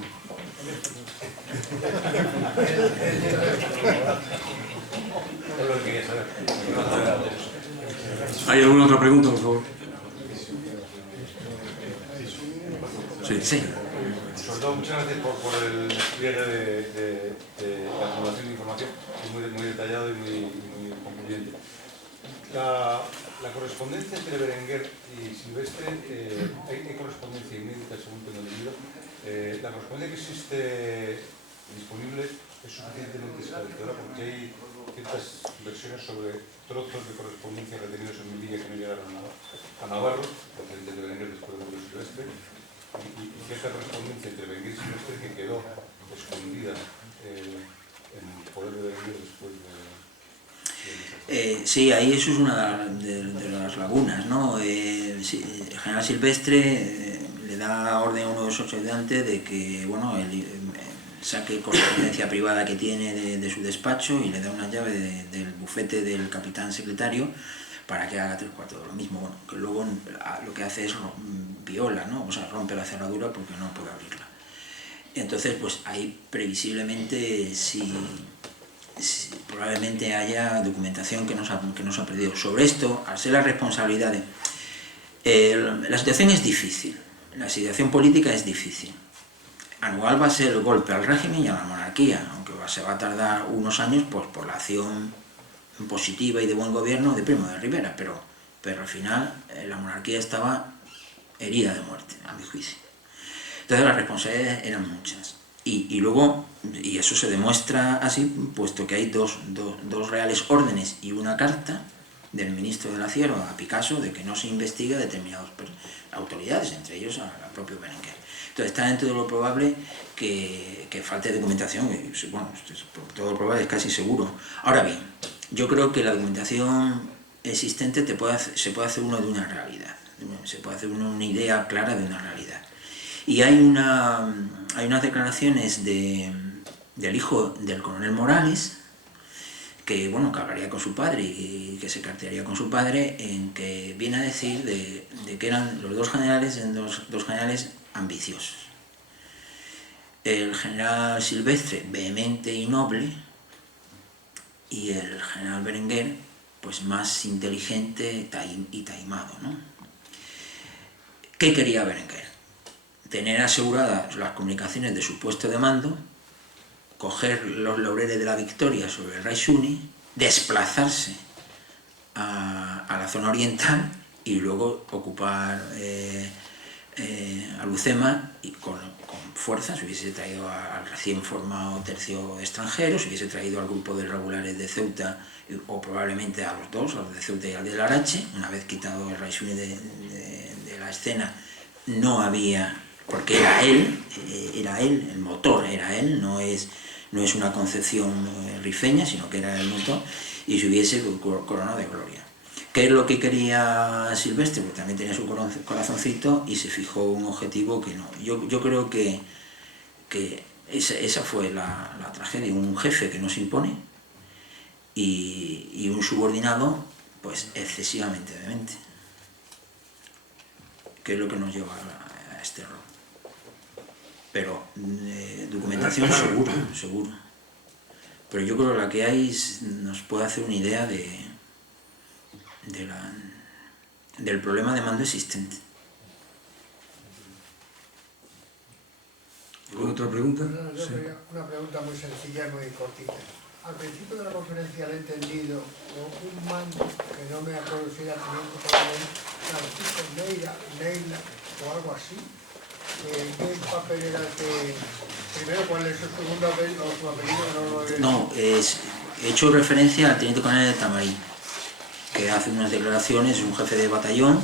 ¿Hay alguna otra pregunta, por favor? Sí. Sobre todo, muchas gracias por el despliegue de la acumulación de información, es muy detallado y muy concluyente. La correspondencia entre Berenguer y Silvestre, hay correspondencia inédita según tengo entendido. La correspondencia que existe disponible es suficientemente esclarecedora porque hay ciertas versiones sobre trozos de correspondencia retenidos en Melilla que no llegaron a Navarro, procedentes de Berenguer después de Silvestre, y cierta correspondencia entre Berenguer y Silvestre que quedó escondida en el poder de Berenguer después de... Sí, ahí eso es una de las lagunas, ¿no? El general Silvestre le da orden a uno de sus ayudantes de que, bueno, saque correspondencia privada que tiene de su despacho y le da una llave del bufete del capitán secretario para que haga 3/4 de lo mismo. Bueno, que luego lo que hace es viola, ¿no? O sea, rompe la cerradura porque no puede abrirla. Entonces, pues ahí previsiblemente probablemente haya documentación que nos ha perdido. Sobre esto, al ser la responsabilidad la situación es difícil, la situación política es difícil. Anual va a ser el golpe al régimen y a la monarquía, aunque se va a tardar unos años pues, por la acción positiva y de buen gobierno de Primo de Rivera, pero al final la monarquía estaba herida de muerte, a mi juicio. Entonces las responsabilidades eran muchas. Y luego, y eso se demuestra así, puesto que hay dos reales órdenes y una carta del ministro de la Sierra a Picasso de que no se investiga a determinadas autoridades, entre ellos a propio Berenguer. Entonces está dentro de lo probable que falte documentación, y, bueno, todo lo probable es casi seguro. Ahora bien, yo creo que la documentación existente se puede hacer uno de una realidad, se puede hacer uno una idea clara de una realidad. Y hay unas declaraciones del hijo del coronel Morales, que, bueno, que hablaría con su padre y que se cartearía con su padre, en que viene a decir de que eran los dos generales ambiciosos. El general Silvestre, vehemente y noble, y el general Berenguer, pues más inteligente y taimado, ¿no? ¿Qué quería Berenguer? Tener aseguradas las comunicaciones de su puesto de mando, coger los laureles de la victoria sobre el Raisuni, desplazarse a la zona oriental y luego ocupar Alucema y con fuerza. Se hubiese traído al recién formado tercio de extranjeros, se hubiese traído al grupo de regulares de Ceuta o probablemente a los dos, a los de Ceuta y al de Larache. Una vez quitado el Raisuni de la escena, no había, porque era él, el motor era él, no es una concepción rifeña, sino que era el motor, y se hubiese coronado de gloria. ¿Qué es lo que quería Silvestre? Porque también tenía su corazoncito y se fijó un objetivo que no. Yo creo que esa fue la tragedia, un jefe que no se impone y un subordinado pues excesivamente vehemente, que es lo que nos lleva a este error. Pero documentación seguro. Pero yo creo que la que hay nos puede hacer una idea del problema de mando existente. ¿Otra pregunta? No, yo quería una pregunta muy sencilla y muy cortita. Al principio de la conferencia le he entendido un mando que no me acuerdo si era teniente coronel Francisco Neila o algo así. ¿Qué papel era el que...? Primero, ¿cuál es el segundo apellido? ¿O su apellido? No, he hecho referencia al teniente coronel de Tamarí, que hace unas declaraciones, es un jefe de batallón,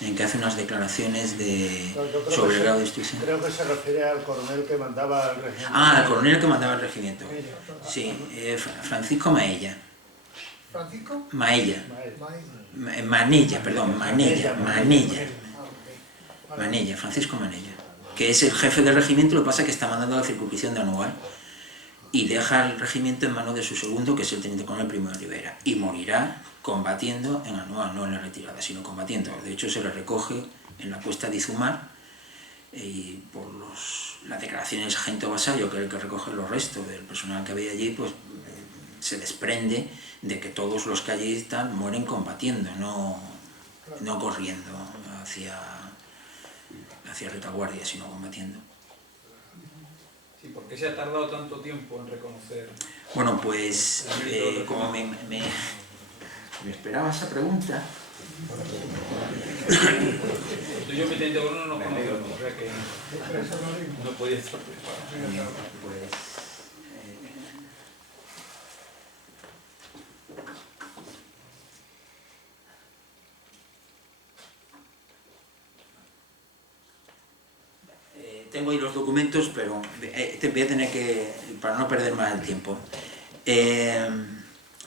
en que hace unas declaraciones sobre el grado de instrucción. Creo que se refiere al coronel que mandaba al regimiento. Ah, al coronel que mandaba el regimiento. Sí, Francisco Maella. ¿Francisco? Maella. Maíz. Manella, perdón, Manella. Vale. Manella, Francisco Manella, que es el jefe del regimiento. Lo que pasa es que está mandando la circunscripción de Anual y deja el regimiento en manos de su segundo, que es el teniente coronel Primo de Rivera, y morirá combatiendo en Anual, no en la retirada, sino combatiendo. De hecho, se le recoge en la cuesta de Izumar, y por las declaraciones del sargento Vasallo, que es el que recoge los restos del personal que había allí, pues se desprende de que todos los que allí están mueren combatiendo, no corriendo hacia retaguardia, sino combatiendo. Sí, ¿por qué se ha tardado tanto tiempo en reconocer? Bueno, pues como me esperaba esa pregunta. Tú y yo, mi teniente coronel, no nos conocemos, o sea que no podía estar preparado. Pues, tengo ahí los documentos, pero te voy a tener que, para no perder más el tiempo.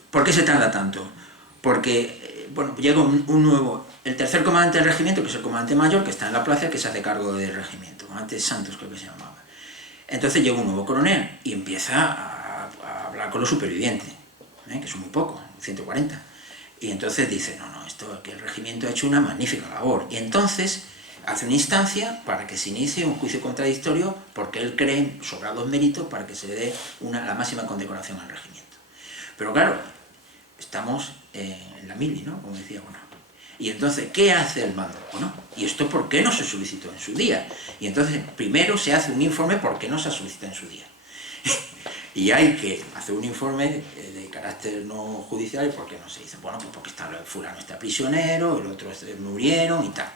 ¿Por qué se tarda tanto? Porque, bueno, llega un nuevo, el tercer comandante del regimiento, que es el comandante mayor, que está en la plaza, que se hace cargo del regimiento, antes Santos creo que se llamaba. Entonces llega un nuevo coronel y empieza a hablar con los supervivientes, que son muy pocos, 140. Y entonces dice, no, esto que el regimiento ha hecho una magnífica labor. Y entonces hace una instancia para que se inicie un juicio contradictorio, porque él cree sobrados méritos para que se le dé la máxima condecoración al regimiento. Pero claro, estamos en la mili, ¿no? Como decía, bueno. Y entonces, ¿qué hace el mando? Bueno, ¿y esto por qué no se solicitó en su día? Y entonces, primero se hace un informe por qué no se solicitó en su día. Y hay que hacer un informe de carácter no judicial, ¿por qué no se dice? Bueno, pues porque fulano está prisionero, el otro murieron y tal.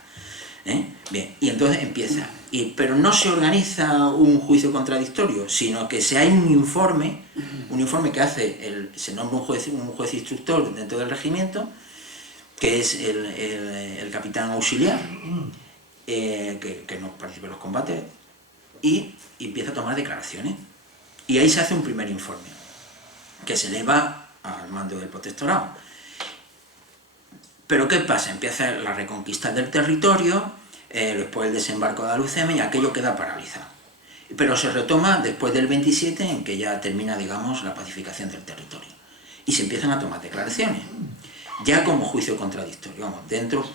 Bien, y entonces empieza. Pero no se organiza un juicio contradictorio, sino que hay un informe que hace, se nombra un juez instructor dentro del regimiento, que es el capitán auxiliar, que no participa en los combates, y empieza a tomar declaraciones. Y ahí se hace un primer informe, que se eleva al mando del protectorado. Pero ¿qué pasa? Empieza la reconquista del territorio, después el desembarco de Alucema, y aquello queda paralizado. Pero se retoma después del 27, en que ya termina, digamos, la pacificación del territorio. Y se empiezan a tomar declaraciones, ya como juicio contradictorio, vamos,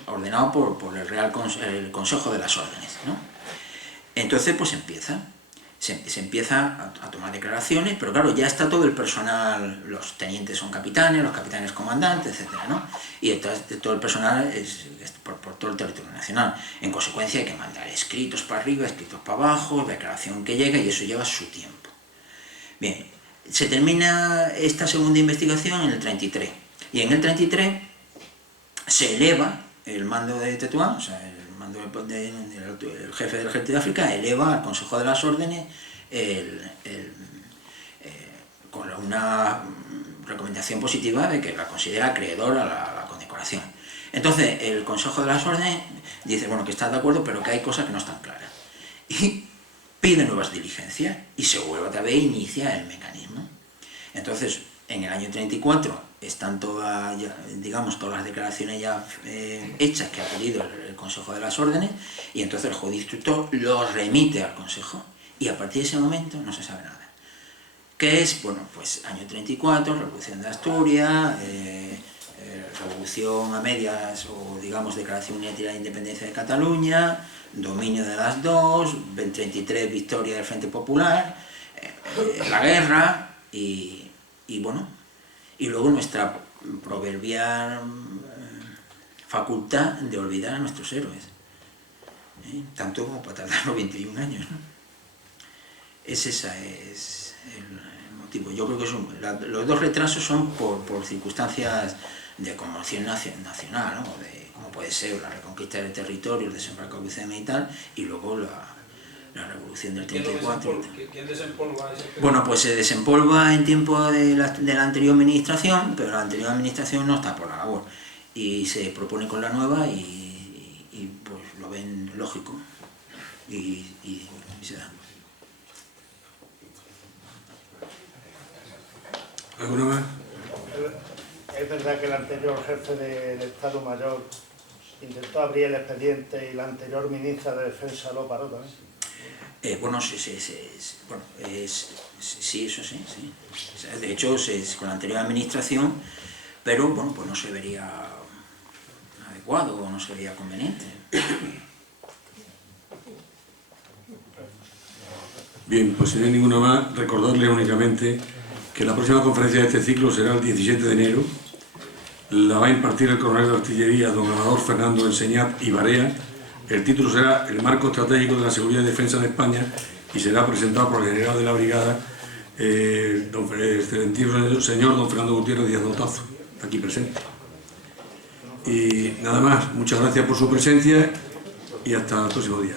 ordenado por el Consejo de las Órdenes, ¿no? Entonces, pues se empieza a tomar declaraciones, pero claro, ya está todo el personal, los tenientes son capitanes, los capitanes comandantes, etcétera, ¿no? Y todo el personal es por todo el territorio nacional. En consecuencia hay que mandar escritos para arriba, escritos para abajo, declaración que llega, y eso lleva su tiempo. Bien, se termina esta segunda investigación en el 33, y en el 33 se eleva el mando de Tetuán, o sea, el jefe del ejército de África eleva al Consejo de las Órdenes con una recomendación positiva de que la considera acreedor a la condecoración. Entonces el Consejo de las Órdenes dice, bueno, que está de acuerdo, pero que hay cosas que no están claras, y pide nuevas diligencias, y se vuelve otra vez a iniciar el mecanismo. Entonces, en el año 34 están todas las declaraciones ya hechas que ha pedido el Consejo de las Órdenes, y entonces el juez instructor lo remite al Consejo, y a partir de ese momento no se sabe nada. ¿Qué es? Bueno, pues año 34, Revolución de Asturias, Revolución a medias, o digamos declaración unilateral de independencia de Cataluña, dominio de las dos, 33 victoria del Frente Popular, la guerra, y bueno, y luego nuestra proverbial facultad de olvidar a nuestros héroes, tanto como para tardar 91 años, ¿no? Ese es el motivo. Yo creo que los dos retrasos son por circunstancias de conmoción nacional, ¿no? Como puede ser la reconquista del territorio, el desembarco de Alucema y tal, y luego la revolución del 34. ¿Quién desempolva ese? Bueno, pues se desempolva en tiempo de la anterior administración, pero la anterior administración no está por la labor, y se propone con la nueva, y pues lo ven lógico, y se da. ¿Alguna más? Es verdad que el anterior jefe del Estado Mayor intentó abrir el expediente y la anterior ministra de Defensa lo paró también. Bueno, sí, eso sí. De hecho, con la anterior administración, pero bueno, pues no se vería adecuado o no se vería conveniente. Bien, pues si no hay ninguna más, recordarles únicamente que la próxima conferencia de este ciclo será el 17 de enero. La va a impartir el coronel de artillería, don Amador Fernando Enseñat y Barea. El título será El marco estratégico de la seguridad y defensa de España y será presentado por el general de la brigada, excelentísimo señor don Fernando Gutiérrez Díaz Notazo, aquí presente. Y nada más, muchas gracias por su presencia y hasta el próximo día.